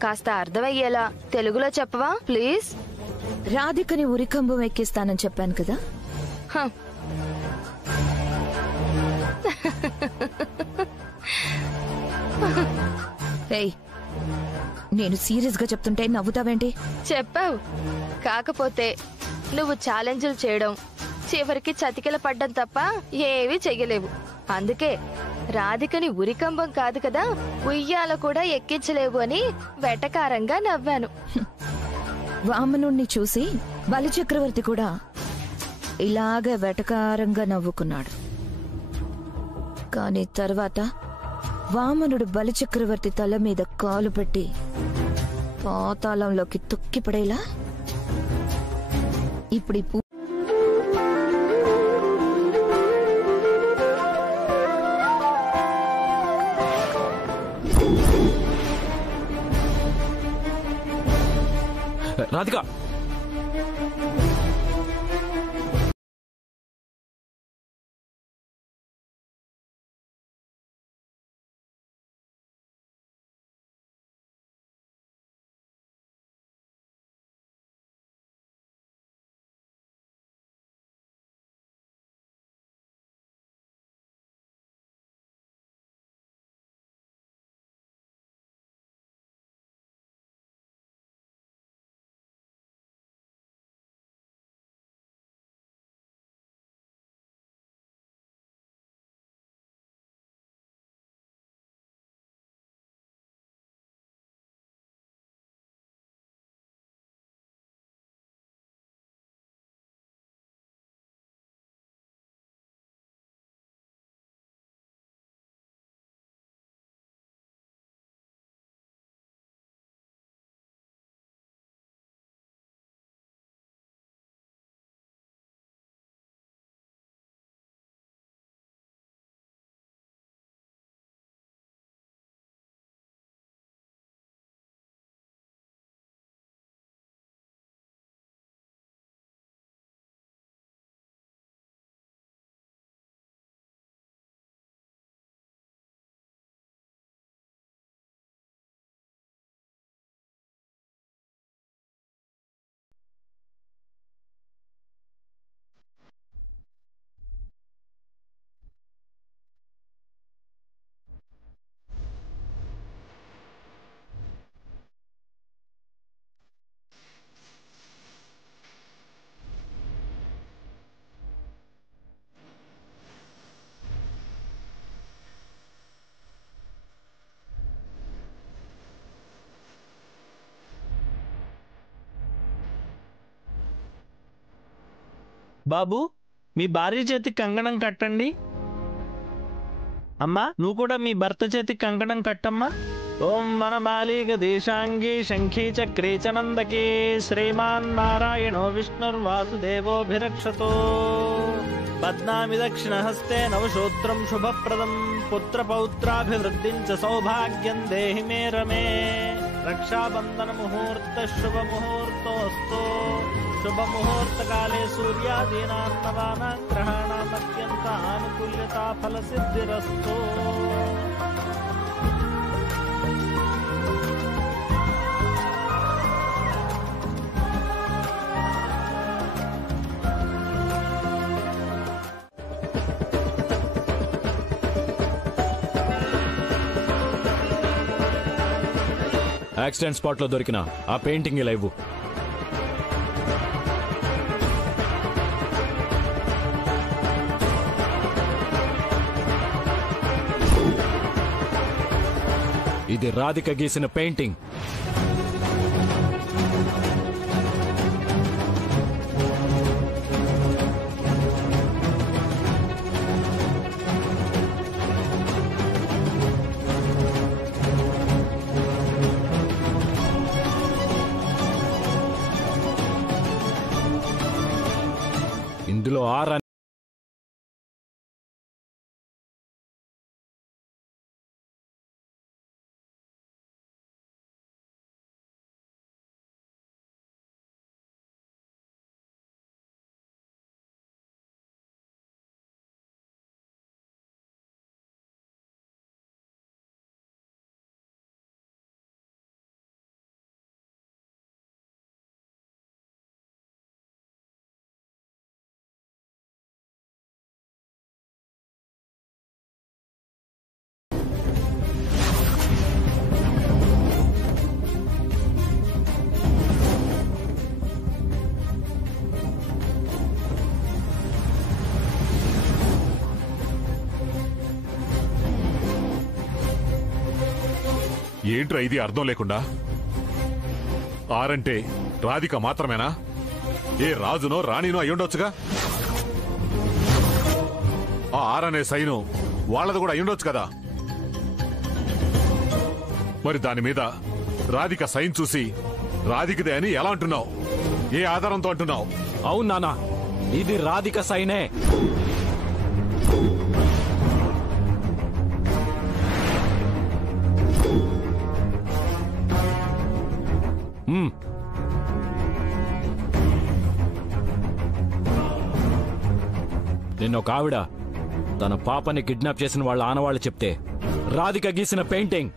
కాస్త అర్థమయ్యేలా తెలుగులో చెప్పవా ప్లీజ్? రాధికని ఉరికంబం ఎక్కిస్తానని చెప్పాను కదా. ఏయ్, నేను సీరియస్ గా చెప్తుంటే నవ్వుతావేంటి? చెప్పావు, కాకపోతే నువ్వు ఛాలెంజ్లు చేయడం, చివరికి చతికిల పడ్డం తప్ప ఏవీ చెయ్యలేవు. అందుకే రాధికని ఉరికంబం కాదు కదా ఉయ్యాల కూడా ఎక్కించలేవు అని వెటకారంగా నవ్వాను. వామనుణ్ణి చూసి బలిచక్రవర్తి కూడా ఇలాగే వెటకారంగా నవ్వుకున్నాడు. కాని తర్వాత వామనుడు బలిచక్రవర్తి తల మీద కాలు పెట్టి పాతాళంలోకి తొక్కిపడేలా ఇప్పుడు రాధిక బాబు, మీ భార్య చేతికి కంకణం కట్టండి. అమ్మా, నువ్వు కూడా మీ భర్త చేతికి కంకణం కట్టమ్మా. ఓం వనమాలిక దేశాంగి శంఖీ చక్రే చనందకే శ్రీమాన్ నారాయణో విష్ణుర్వాసుదేవోభిరక్షతో పద్నామి దక్షిణ హస్తే నవశోత్రం శుభప్రదం పుత్రపౌత్రాభివృద్ధిం చ సౌభాగ్యం దేహి మే రమే రక్షాబంధన ముహూర్త శుభ ముహూర్తోస్తు శుభ ముహూర్త కాలే సూర్యాదీనాం నవానాం గ్రహాణాం అత్యంత ఆనుకూల్యతా ఫల సిద్ధిరస్తు. యాక్సిడెంట్ స్పాట్ లో దొరికిన ఆ పెయింటింగ్ ఇలా ఇవ్వు. ఇది రాధిక గీసిన పెయింటింగ్. ఇందులో ఆర్ ఏంట్రా ఇది అర్థం లేకుండా? ఆరంటే రాధిక మాత్రమేనా? ఏ రాజునో రాణినో అయ్యుండొచ్చుగా. ఆ ఆరనే సైను వాళ్ళది కూడా అయ్యుండొచ్చు కదా. మరి దాని మీద రాధిక సైన్ చూసి రాధికదే అని ఎలా అంటున్నావు? ఏ ఆధారంతో అంటున్నావు? అవును నానా, ఇది రాధిక సైనే. నిన్నొక ఆవిడ తన పాపని కిడ్నాప్ చేసిన వాళ్ళ ఆనవాళ్ళు చెప్తే రాధిక గీసిన పెయింటింగ్.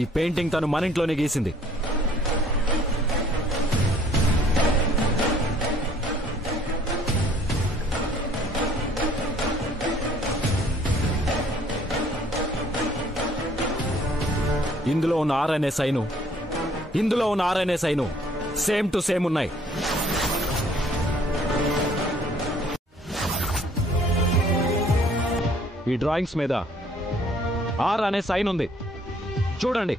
ఈ పెయింటింగ్ తను మన ఇంట్లోనే గీసింది. ఇందులో ఉన్న ఆర్ఎన్ఏ సైను, ఇందులో ఉన్న RNA sign same to same ఉన్నాయి. ఈ డ్రాయింగ్స్ మీద ఆర్ అనే సైన్ ఉంది, చూడండి.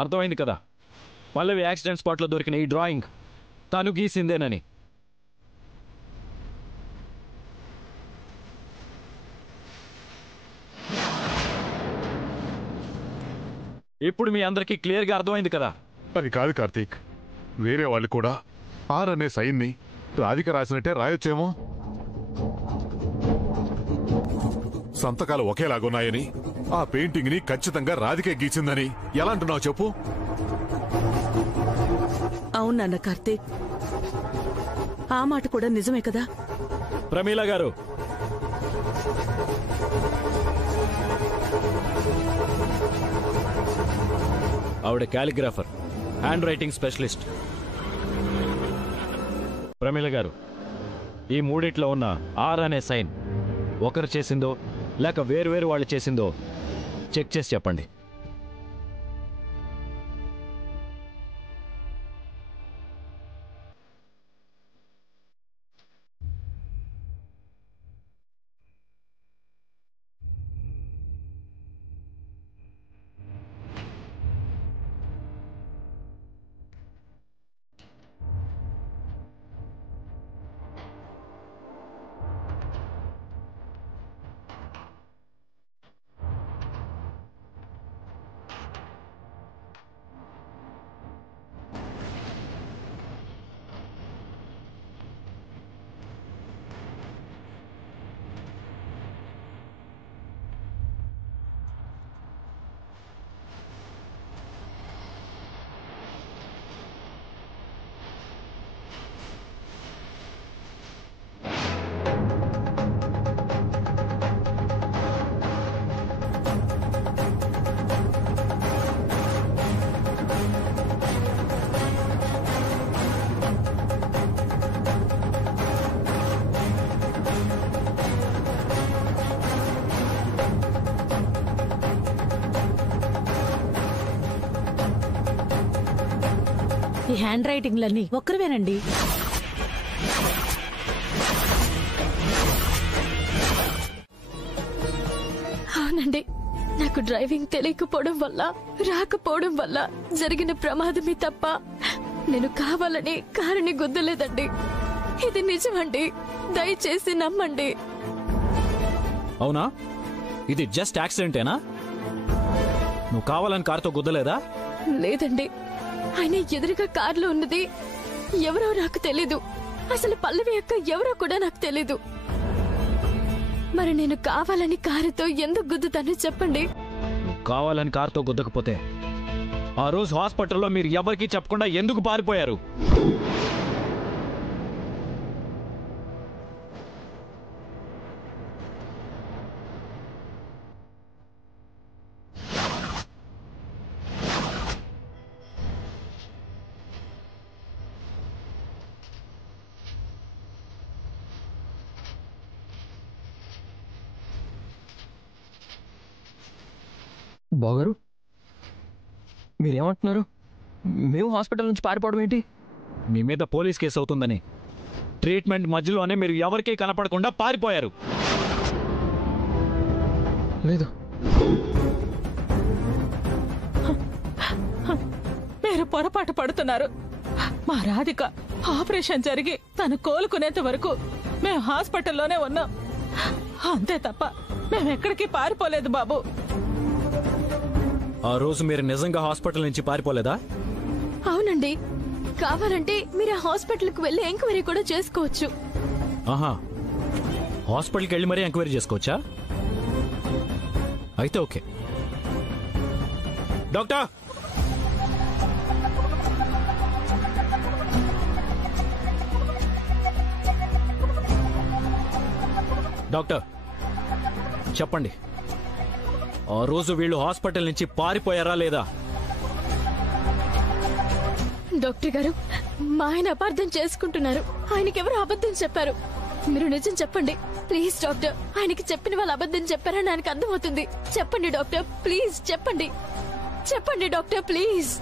అర్థమైంది కదా, పల్లవి యాక్సిడెంట్ స్పాట్లో దొరికిన ఈ డ్రాయింగ్ తను గీసిందేనని. ఇప్పుడు మీ అందరికీ క్లియర్గా అర్థమైంది కదా. అది కాదు కార్తీక్, వేరే వాళ్ళు కూడా ఆర్ అనే సైన్ని రాధిక రాసినట్టే రాయొచ్చేమో. సంతకాలు ఒకేలాగున్నాయని, ఆ పెయింటింగ్ ని ఖచ్చితంగా రాధికే గీసిందని ఎలా అంటున్నావు చెప్పు? అవునన్న కార్తీక్, ఆ మాట కూడా నిజమే కదా. ప్రమీల గారు, ఆవిడ క్యాలిగ్రాఫర్, హ్యాండ్ రైటింగ్ స్పెషలిస్ట్. ప్రమీల గారు, ఈ మూడిట్లో ఉన్న ఆర్ అనే సైన్ ఒకరు చేసిందో లేక వేరు వాళ్ళు చేసిందో చెక్ చేసి చెప్పండి. ఈ హ్యాండ్ రైటింగ్లన్నీ ఒక్కరివేనండి. అవునండి, నాకు డ్రైవింగ్ తెలియకపోవడం వల్ల రాకపోవడం వల్ల జరిగిన ప్రమాదమే తప్ప నేను కావాలని కారుని గుద్దలేదండి. ఇది నిజమండి, దయచేసి నమ్మండి. అవునా? ఇది జస్ట్ యాక్సిడెంటేనా? నువ్వు కావాలని కారుతో గుద్దలేదా? లేదండి, ఆయన ఎదురుగా కారులో ఉన్నది ఎవరో నాకు తెలీదు. అసలు పల్లవి అక్క ఎవరో కూడా నాకు తెలీదు. మరి నేను కావాలని కారుతో ఎందుకు గుద్దుతాను చెప్పండి. కావాలని కారుతో గుద్దకపోతే ఆ రోజు హాస్పిటల్లో మీరు ఎవరికీ చెప్పకుండా ఎందుకు పారిపోయారు? బాగారు, మీరేమంటున్నారు? మేము హాస్పిటల్ నుంచి పారిపోవడం ఏంటి? మీ మీద పోలీస్ కేసు అవుతుందని ట్రీట్మెంట్ మధ్యలోనే మీరు ఎవరికీ కనపడకుండా పారిపోయారు. లేదు, మీరు పొరపాటు పడుతున్నారు. మా రాధిక ఆపరేషన్ జరిగి తను కోలుకునేంత వరకు మేము హాస్పిటల్లోనే ఉన్నాం. అంతే తప్ప మేమెక్కడికి పారిపోలేదు బాబు. ఆ రోజు మీరు నిజంగా హాస్పిటల్ నుంచి పారిపోలేదా? అవునండి, కావాలంటే మీరు ఆ హాస్పిటల్కి వెళ్ళి ఎంక్వైరీ కూడా చేసుకోవచ్చు. ఆహా, హాస్పిటల్కి వెళ్ళి మరీ ఎంక్వైరీ చేసుకోవచ్చా? అయితే ఓకే. డాక్టర్, డాక్టర్ చెప్పండి, ఆ రోజు వీళ్ళు హాస్పిటల్ నుంచి పారిపోయారా లేదా? డాక్టర్ గారు, మా ఆయన అపార్థం చేసుకుంటున్నారు. ఆయనకెవరో అబద్ధం చెప్పారు. మీరు నిజం చెప్పండి ప్లీజ్. డాక్టర్, ఆయనకి చెప్పిన వాళ్ళు అబద్ధం చెప్పారని ఆయనకు అర్థమవుతుంది. చెప్పండి డాక్టర్, ప్లీజ్ చెప్పండి. చెప్పండి డాక్టర్, ప్లీజ్.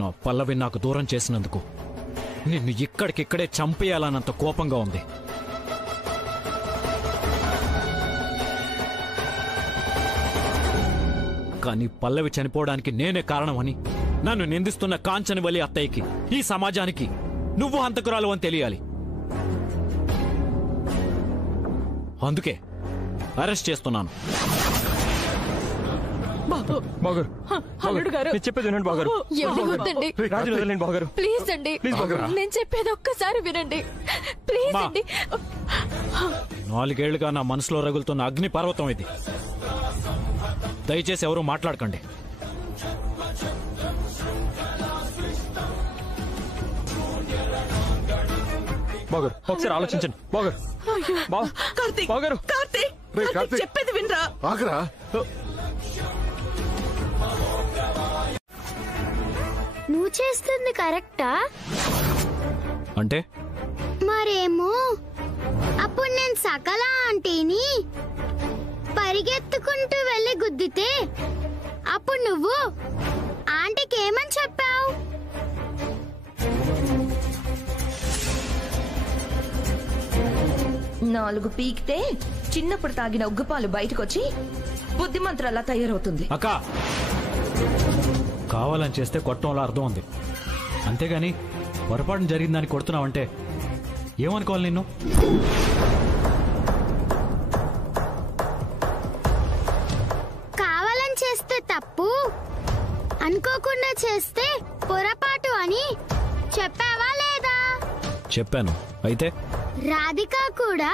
నా పల్లవి నాకు దూరం చేసినందుకు నిన్ను ఇక్కడికిక్కడే చంపేయాలన్నంత కోపంగా ఉంది. కానీ పల్లవి చనిపోవడానికి నేనే కారణమని నన్ను నిందిస్తున్న కాంచని వలి అత్తయ్యకి, ఈ సమాజానికి నువ్వు హంతకురాలు అని తెలియాలి. అందుకే అరెస్ట్ చేస్తున్నాను. బాగారు అల్లుడు గారు నేను చెప్పేది వినండి బాగారు ఎవరి వద్దండి రాజుని వదలండి బాగారు ప్లీజ్ అండి ప్లీజ్ బాగారు నేను చెప్పేది ఒక్కసారి వినండి ప్లీజ్ మా. అండి 4 ఏళ్లుగా నా మనసులో రగులుతున్న అగ్ని పర్వతం ఇది. దయచేసి ఎవరూ మాట్లాడకండి. బాగారు ఒకసారి ఆలోచించండి బాగారు బాగారు చెప్పేది వినరా ఆగరా. నువ్వు చేస్తుంది కరెక్టా? అంటే మరేమో అప్పుడు నేను సకల ఆంటీని పరిగెత్తుకుంటూ వెళ్ళి గుద్దితే అప్పుడు నువ్వు ఆంటీకి ఏమని చెప్పావు? నాలుగు పీకితే చిన్నప్పుడు తాగిన ఉగ్గుపాలు బయటకొచ్చి బుద్ధిమంతురలా తయారవుతుంది. అక్క కావాలని చేస్తే కొట్టంలో అర్థం ఉంది, అంతేగాని పొరపాటున జరిగిందని కొడుతున్నావంటే ఏమనుకోవాలి నిన్ను? కావాలని చేస్తే తప్పు, అనుకోకుండా చేస్తే పొరపాటు అని చెప్పావా లేదా? చెప్పాను. అయితే రాధిక కూడా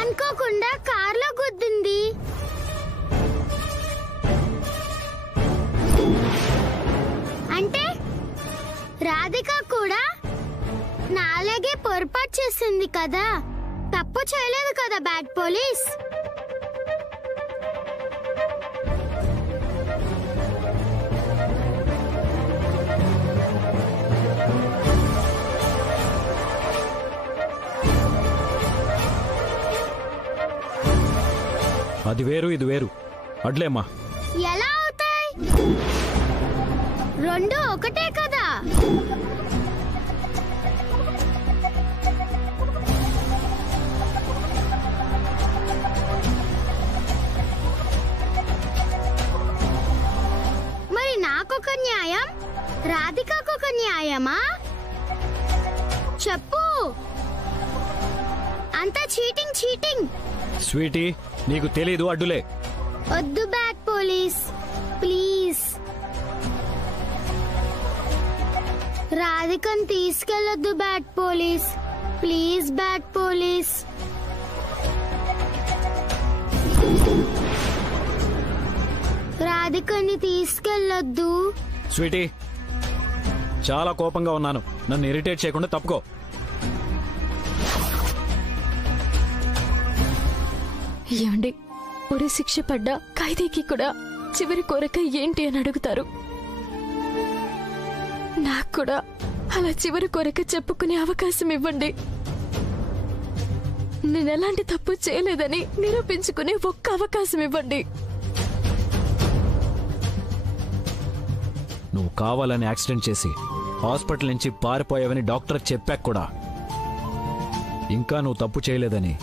అనుకోకుండా కార్లో గుద్దింది. అంటే రాధిక కూడా నాలాగే పొరపాటు చేసింది కదా, తప్పు చేయలేదు కదా బ్యాడ్ పోలీస్. అది వేరు ఇది వేరు అడ్లేమ్మా. ఎలా అవుతాయి? రెండు ఒకటే కదా. మరి నాకొక న్యాయం, రాధికకొక న్యాయమా? చెప్పు. అంతా చీటింగ్ చీటింగ్. స్వీటీ నీకు తెలీదు అడ్డులే. వద్దు బ్యాడ్ పోలీస్ ప్లీజ్. రాధికని తీసుకెళ్ళొద్దు bad police please. Bad police రాధికని తీసుకెళ్ళొద్దు. స్వీటీ చాలా కోపంగా ఉన్నాను, నన్ను ఇరిటేట్ చేయకుండా తప్పుకో. ఏమండి, ఉరి శిక్ష పడ్డ ఖైదీకి కూడా చివరి కోరిక ఏంటి అని అడుగుతారు. నాకు కూడా అలా చివరి కోరిక చెప్పుకునే అవకాశం ఇవ్వండి. నేను ఎలాంటి తప్పు చేయలేదని నిరూపించుకునే ఒక్క అవకాశం ఇవ్వండి. నువ్వు కావాలని యాక్సిడెంట్ చేసి హాస్పిటల్ నుంచి పారిపోయావని డాక్టర్ చెప్పాక కూడా ఇంకా నువ్వు తప్పు చేయలేదని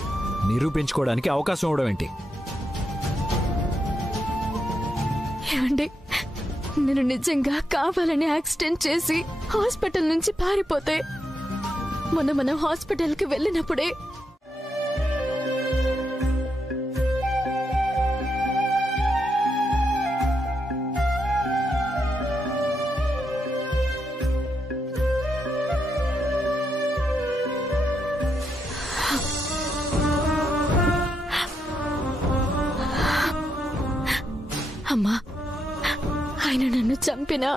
నిరూపించుకోవడానికి అవకాశం ఇవ్వడం ఏంటి? ఏమండి, నేను నిజంగా కావాలని యాక్సిడెంట్ చేసి హాస్పిటల్ నుంచి పారిపోతే మొన్న మనం హాస్పిటల్కి వెళ్ళినప్పుడే అమ్మా, ఆయన నన్ను చంపినా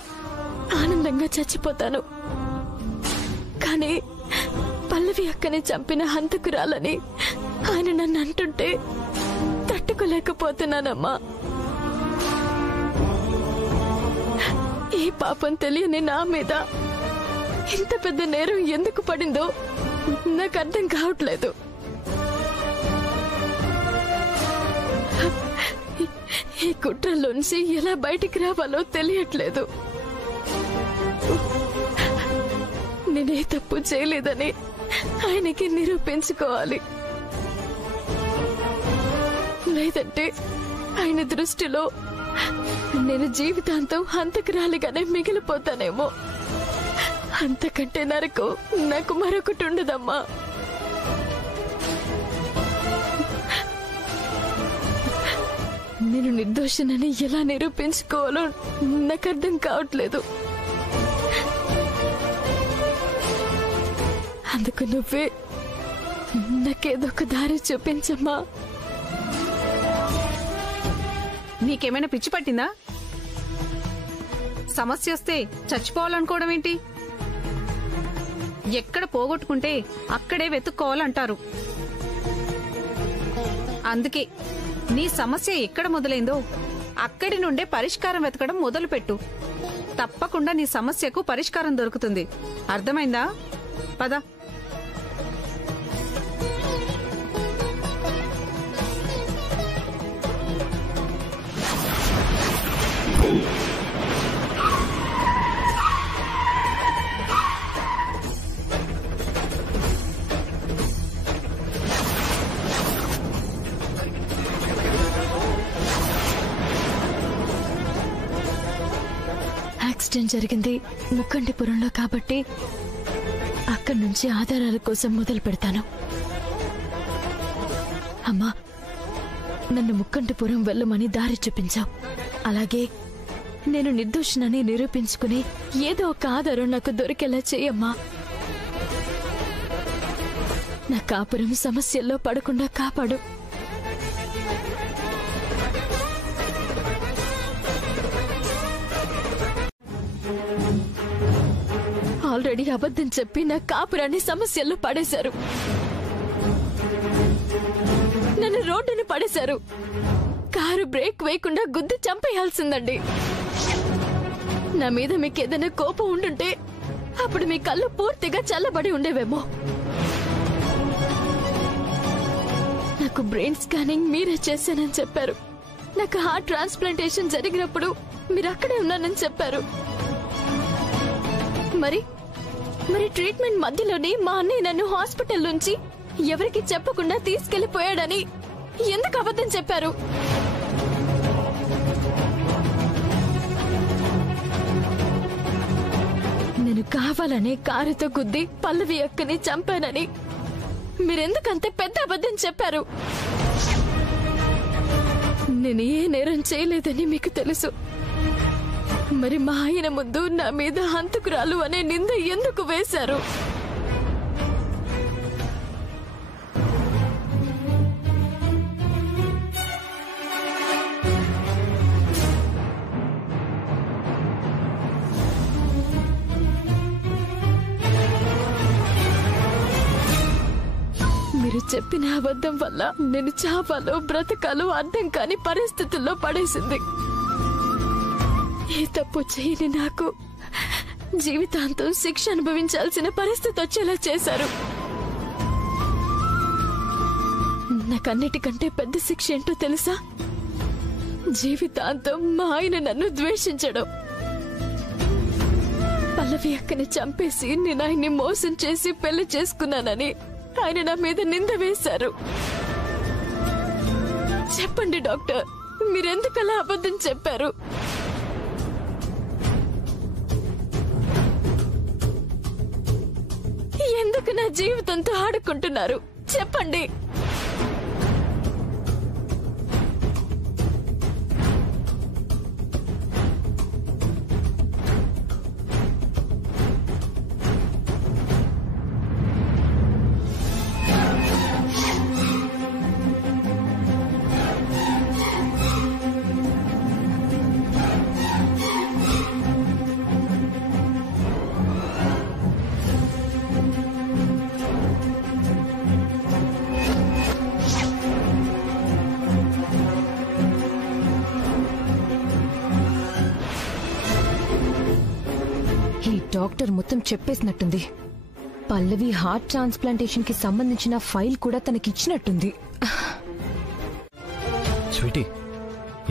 ఆనందంగా చచ్చిపోతాను, కానీ పల్లవి అక్కని చంపిన హంతకురాలని ఆయన నన్ను అంటుంటే తట్టుకోలేకపోతున్నానమ్మా. ఈ పాపం తెలియని నా మీద ఇంత పెద్ద నేరం ఎందుకు పడిందో నాకు అర్థం కావట్లేదు. ఈ కుట్రలోంచి ఎలా బయటికి రావాలో తెలియట్లేదు. నేనే తప్పు చేయలేదని ఆయనకి నిరూపించుకోవాలి, లేదంటే ఆయన దృష్టిలో నేను జీవితాంతం హంతకురాలిగానే మిగిలిపోతానేమో. అంతకంటే నాకు మరొకటి ఉండదమ్మా. నేను నిర్దోషినని ఎలా నిరూపించుకోవాలో నాకు అర్థం కావట్లేదు. అందుకు నువ్వే నాకేదో ఒక దారి చూపించమ్మా. నీకేమైనా పిచ్చి పట్టిందా? సమస్య వస్తే చచ్చిపోవాలనుకోవడం ఏంటి? ఎక్కడ పోగొట్టుకుంటే అక్కడే వెతుక్కోవాలంటారు. అందుకే నీ సమస్య ఎక్కడ మొదలైందో అక్కడి నుండే పరిష్కారం వెతకడం మొదలుపెట్టు. తప్పకుండా నీ సమస్యకు పరిష్కారం దొరుకుతుంది. అర్థమైందా? పద. యాక్సిడెంట్ జరిగింది ముక్కంటిపురంలో కాబట్టి అక్కడి నుంచి ఆధారాల కోసం మొదలు పెడతాను. అమ్మా, నన్ను ముక్కంటిపురం వెళ్ళమని దారి చూపించావు. అలాగే నేను నిర్దోషినని నిరూపించుకుని ఏదో ఒక ఆధారం నాకు దొరికేలా చేయమ్మా. నా కాపురం సమస్యల్లో పడకుండా కాపాడు. ఆల్రెడీ అబద్ధం చెప్పి నా కాపురాన్ని సమస్యల్లో పడేశారు. నన్ను రోడ్డుని పడేశారు. కారు బ్రేక్ వేయకుండా గుద్ది చంపేయాల్సిందండి. నా మీద మీకు ఏదైనా కోపం ఉండుంటే అప్పుడు మీ కళ్ళు పూర్తిగా చల్లబడి ఉండేవేమో. నాకు బ్రెయిన్ స్కానింగ్ మీరే చేశానని చెప్పారు. నాకు హార్ట్ ట్రాన్స్ప్లాంటేషన్ జరిగినప్పుడు మీరు అక్కడే ఉన్నానని చెప్పారు. మరి ట్రీట్మెంట్ మధ్యలోనే మా అన్నయ్య నన్ను హాస్పిటల్ నుంచి ఎవరికి చెప్పకుండా తీసుకెళ్లిపోయాడని ఎందుకు అబద్ధం చెప్పారు? నేను కావాలనే కారుతో గుద్ది పల్లవి అక్కని చంపానని మీరెందుకంత పెద్ద అబద్ధం చెప్పారు? నేను ఏ నేరం చేయలేదని మీకు తెలుసు. మరి మా ఆయన ముందు నా మీద హంతకురాలు అనే నింద ఎందుకు వేశారు? మీరు చెప్పిన అబద్ధం వల్ల నేను చావాలో బ్రతకాలో అర్థం కాని పరిస్థితుల్లో పడేసింది. ఏ తప్పు చేయని నాకు జీవితాంతం శిక్ష అనుభవించాల్సిన పరిస్థితి వచ్చేలా చేశారు. నాకన్నిటికంటే పెద్ద శిక్ష ఏంటో తెలుసా? జీవితాంతం మా ఆయన నన్ను ద్వేషించడం. పల్లవి అక్కని చంపేసి నేను ఆయన్ని మోసం చేసి పెళ్లి చేసుకున్నానని ఆయన నా మీద నింద వేశారు. చెప్పండి డాక్టర్, మీరెందుకలా అబద్ధం చెప్పారు? ఎందుకు నా జీవితంతో ఆడుకుంటున్నారు? చెప్పండి. డాక్టర్ మొత్తం చెప్పేసినట్టుంది. పల్లవి హార్ట్ ట్రాన్స్ప్లాంటేషన్ కి సంబంధించిన ఫైల్ కూడా తనకిచ్చినట్టుంది. స్వీటీ,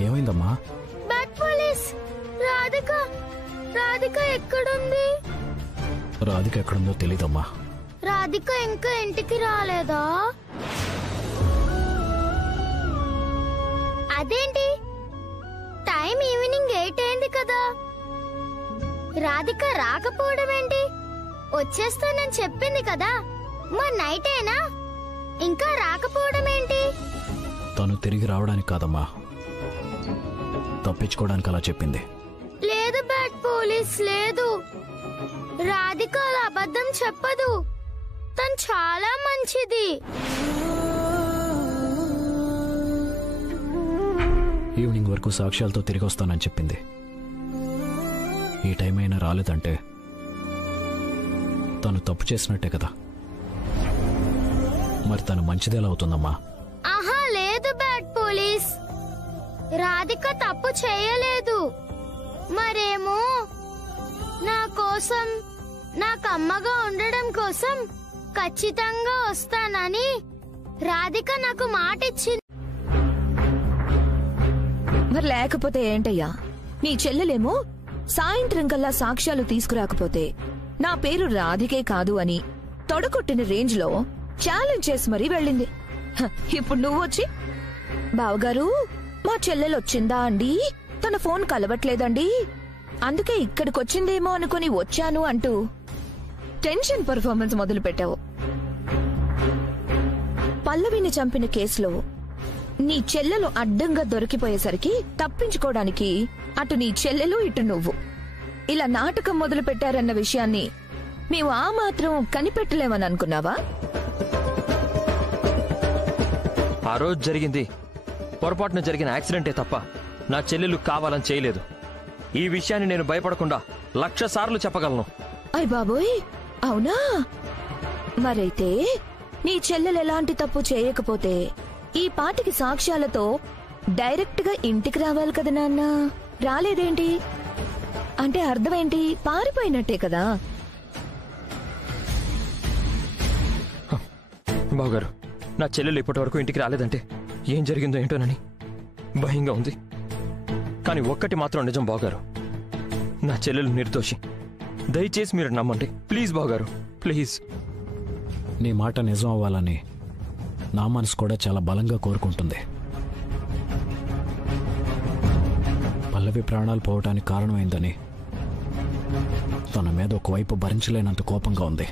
ఏమైందమ్మా? Bad police. రాధిక ఎక్కడుంది? రాధిక ఎక్కడుందో తెలీదమ్మా. రాధిక ఇంకా ఇంటికి రాలేదా? అదేంటి, టైం ఈవినింగ్ 8 అయింది కదా. రాధిక రాకపోవడం ఏంటి? వచ్చేస్తానని చెప్పింది కదా, మా నైటేనా? ఇంకా రాకపోవడం ఏంటి? తను తిరిగి రావడానికి కాదమ్మా, తప్పించుకోవడానికి అలా చెప్పింది. లేదు బ్యాడ్ పోలీస్, లేదు. రాధిక అలా అబద్ధం చెప్పదు. తను చాలా మంచిది. ఈవినింగ్ వరకు సాక్ష్యాలతో తిరిగి వస్తానని చెప్పింది. ఈ టైం అయినా రాలేదంటే తను తప్పు చేసినట్టే కదా. మరి తను మంచిదేలా అవుతుందమ్మా? ఆహా, లేదు బ్యాడ్ పోలీస్. రాధిక తప్పు చేయలేదు. మరేమో నా కోసం, నాకు అమ్మగా ఉండడం కోసం ఖచ్చితంగా వస్తానని రాధిక నాకు మాట ఇచ్చింది. మరి లేకపోతే ఏంటయ్యా? నీ చెల్లెలేమో సాయంత్రం కల్లా సాక్ష్యాలు తీసుకురాకపోతే నా పేరు రాధికే కాదు అని తొడగొట్టిన రేంజ్ లో ఛాలెంజ్ చేసి మరీ వెళ్ళింది. ఇప్పుడు నువ్వొచ్చి, బావగారు మా చెల్లెలొచ్చిందా అండి, తన ఫోన్ కలవట్లేదండి, అందుకే ఇక్కడికొచ్చిందేమో అనుకుని వచ్చాను అంటూ టెన్షన్ పర్ఫార్మెన్స్ మొదలు పెట్టావు. పల్లవిని చంపిన కేసులో నీ చెల్లెలు అడ్డంగా దొరికిపోయేసరికి తప్పించుకోవడానికి అటు నీ చెల్లెలు ఇటు నువ్వు ఇలా నాటకం మొదలు పెట్టారన్న విషయాన్ని మేము ఆ మాత్రం కనిపెట్టలేమని అనుకున్నావా? ఆ రోజు జరిగింది పొరపాటున జరిగిన యాక్సిడెంటే తప్ప నా చెల్లెలు కావాలని చేయలేదు. ఈ విషయాన్ని నేను భయపడకుండా 1,00,000 సార్లు చెప్పగలను. అయ్ బాబోయ్, అవునా? మరైతే నీ చెల్లెలు ఎలాంటి తప్పు చేయకపోతే ఈ పాటికి సాక్ష్యాలతో డైరెక్ట్ గా ఇంటికి రావాలి కదా నాన్న. రాలేదేంటి అంటే అర్థమేంటి? పారిపోయినట్టే కదా. బావగారు, నా చెల్లెలు ఇప్పటి వరకు ఇంటికి రాలేదంటే ఏం జరిగిందో ఏంటోనని భయంగా ఉంది. కానీ ఒక్కటి మాత్రం నిజం బావగారు, నా చెల్లెలు నిర్దోషి. దయచేసి మీరు నమ్మండి ప్లీజ్ బావగారు, ప్లీజ్. నీ మాట నిజం అవ్వాలని నా మనసు కూడా చాలా బలంగా కోరుకుంటుంది. పల్లవి ప్రాణాలు పోవటానికి కారణమైందని తన మీద ఒకవైపు భరించలేనంత కోపంగా ఉంది.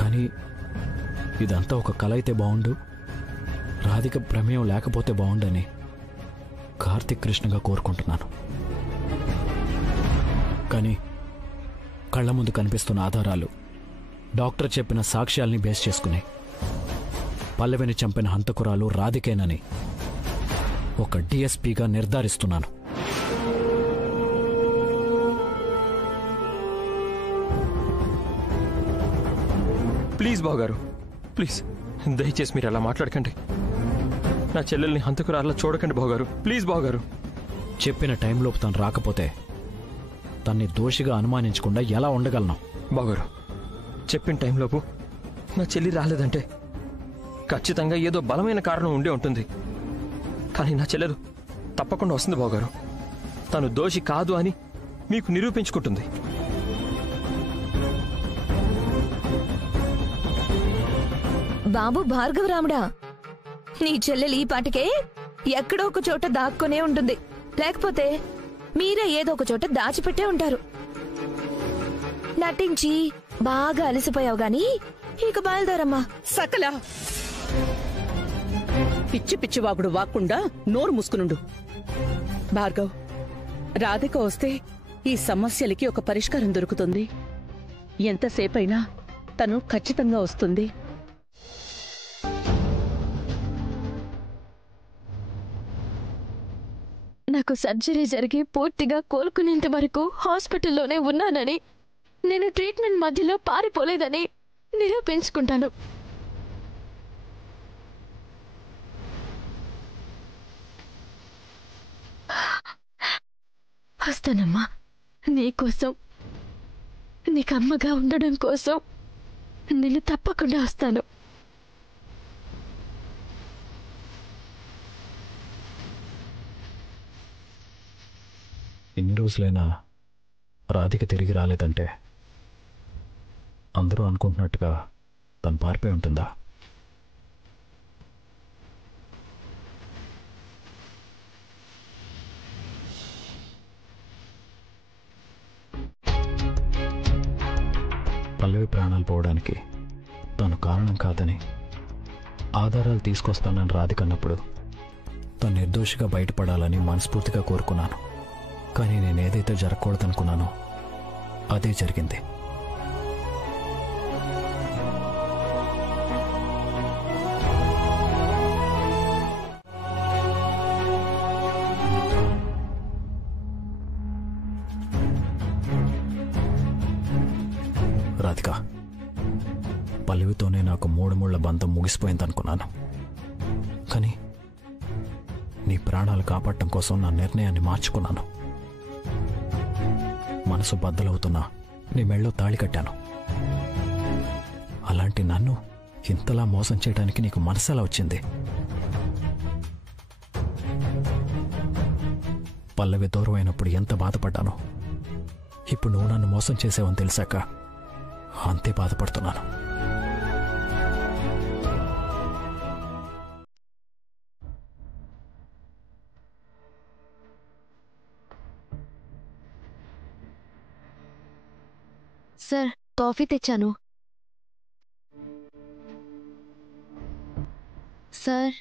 కానీ ఇదంతా ఒక కల అయితే బాగుండు, రాధిక ప్రమేయం లేకపోతే బాగుండని కార్తిక్ కృష్ణగా కోరుకుంటున్నాను. కానీ కళ్ళ ముందు కనిపిస్తున్న ఆధారాలు, డాక్టర్ చెప్పిన సాక్ష్యాల్ని బేస్ చేసుకుని పల్లవిని చంపిన హంతకురాలు రాధికేనని ఒక డిఎస్పీగా నిర్ధారిస్తున్నాను. ప్లీజ్ బావగారు, ప్లీజ్ దయచేసి మీరు అలా మాట్లాడకండి. నా చెల్లెల్ని హంతకురాలా చూడకండి బావగారు, ప్లీజ్ బావగారు. చెప్పిన టైంలోపు తను రాకపోతే తన్ని దోషిగా అనుమానించకుండా ఎలా ఉండగలను? బావగారు, చెప్పిన టైంలోపు నా చెల్లి రాలేదంటే ఖచ్చితంగా ఏదో బలమైన కారణం ఉండే ఉంటుంది. కానీ నా చెల్లెలు తప్పకుండా వస్తుంది బావగారు. తను దోషి కాదు అని మీకు నిరూపించుకుంటుంది. బాబు భార్గవరాముడా, నీ చెల్లెలు ఈ పాటికే ఎక్కడో ఒక చోట దాక్కునే ఉంటుంది. లేకపోతే మీరే ఏదో ఒక చోట దాచిపెట్టే ఉంటారు. నటించి బాగా అలసిపోయావు గాని ఇక బయలుదేరమ్మా. సకల పిచ్చి పిచ్చి వాగుడు వాక్కుండా నోరు మూసుకునుండు. భార్గవ్, రాధిక వస్తే ఈ సమస్యలకి ఒక పరిష్కారం దొరుకుతుంది. ఎంతసేపైనా తను ఖచ్చితంగా వస్తుంది. నాకు సర్జరీ జరిగి పూర్తిగా కోలుకునేంత వరకు హాస్పిటల్లోనే ఉన్నానని, నేను ట్రీట్మెంట్ మధ్యలో పారిపోలేదని నిరూపించుకుంటాను. వస్తానమ్మా, నీకోసం, నీకు అమ్మగా ఉండడం కోసం నేను తప్పకుండా వస్తాను. ఎన్ని రోజులైనా రాధిక తిరిగి రాలేదంటే అందరూ అనుకుంటున్నట్టుగా తను పారిపోయి ఉంటుందా? పల్లవి ప్రాణాలు పోవడానికి తను కారణం కాదని ఆధారాలు తీసుకొస్తానని రాధిక అన్నప్పుడు తను నిర్దోషిగా బయటపడాలని మనస్ఫూర్తిగా కోరుకున్నాను. కానీ నేనేదైతే జరగకూడదనుకున్నానో అదే జరిగింది. రాధిక, పల్లవితోనే నాకు 3 ముళ్ళ బంధం ముగిసిపోయిందనుకున్నాను. కానీ నీ ప్రాణాలు కాపాడటం కోసం నా నిర్ణయాన్ని మార్చుకున్నాను. మనసు బద్దలవుతున్నా నీ మెళ్ళో తాళి కట్టాను. అలాంటి నన్ను ఇంతలా మోసం చేయడానికి నీకు మనసెలా వచ్చింది? పల్లవి దూరం అయినప్పుడు ఎంత బాధపడ్డాను. ఇప్పుడు నువ్వు నన్ను మోసం చేసావని తెలిసాక అంతే బాధపడుతున్నాను. సార్, కాఫీ తెచ్చాను. సార్,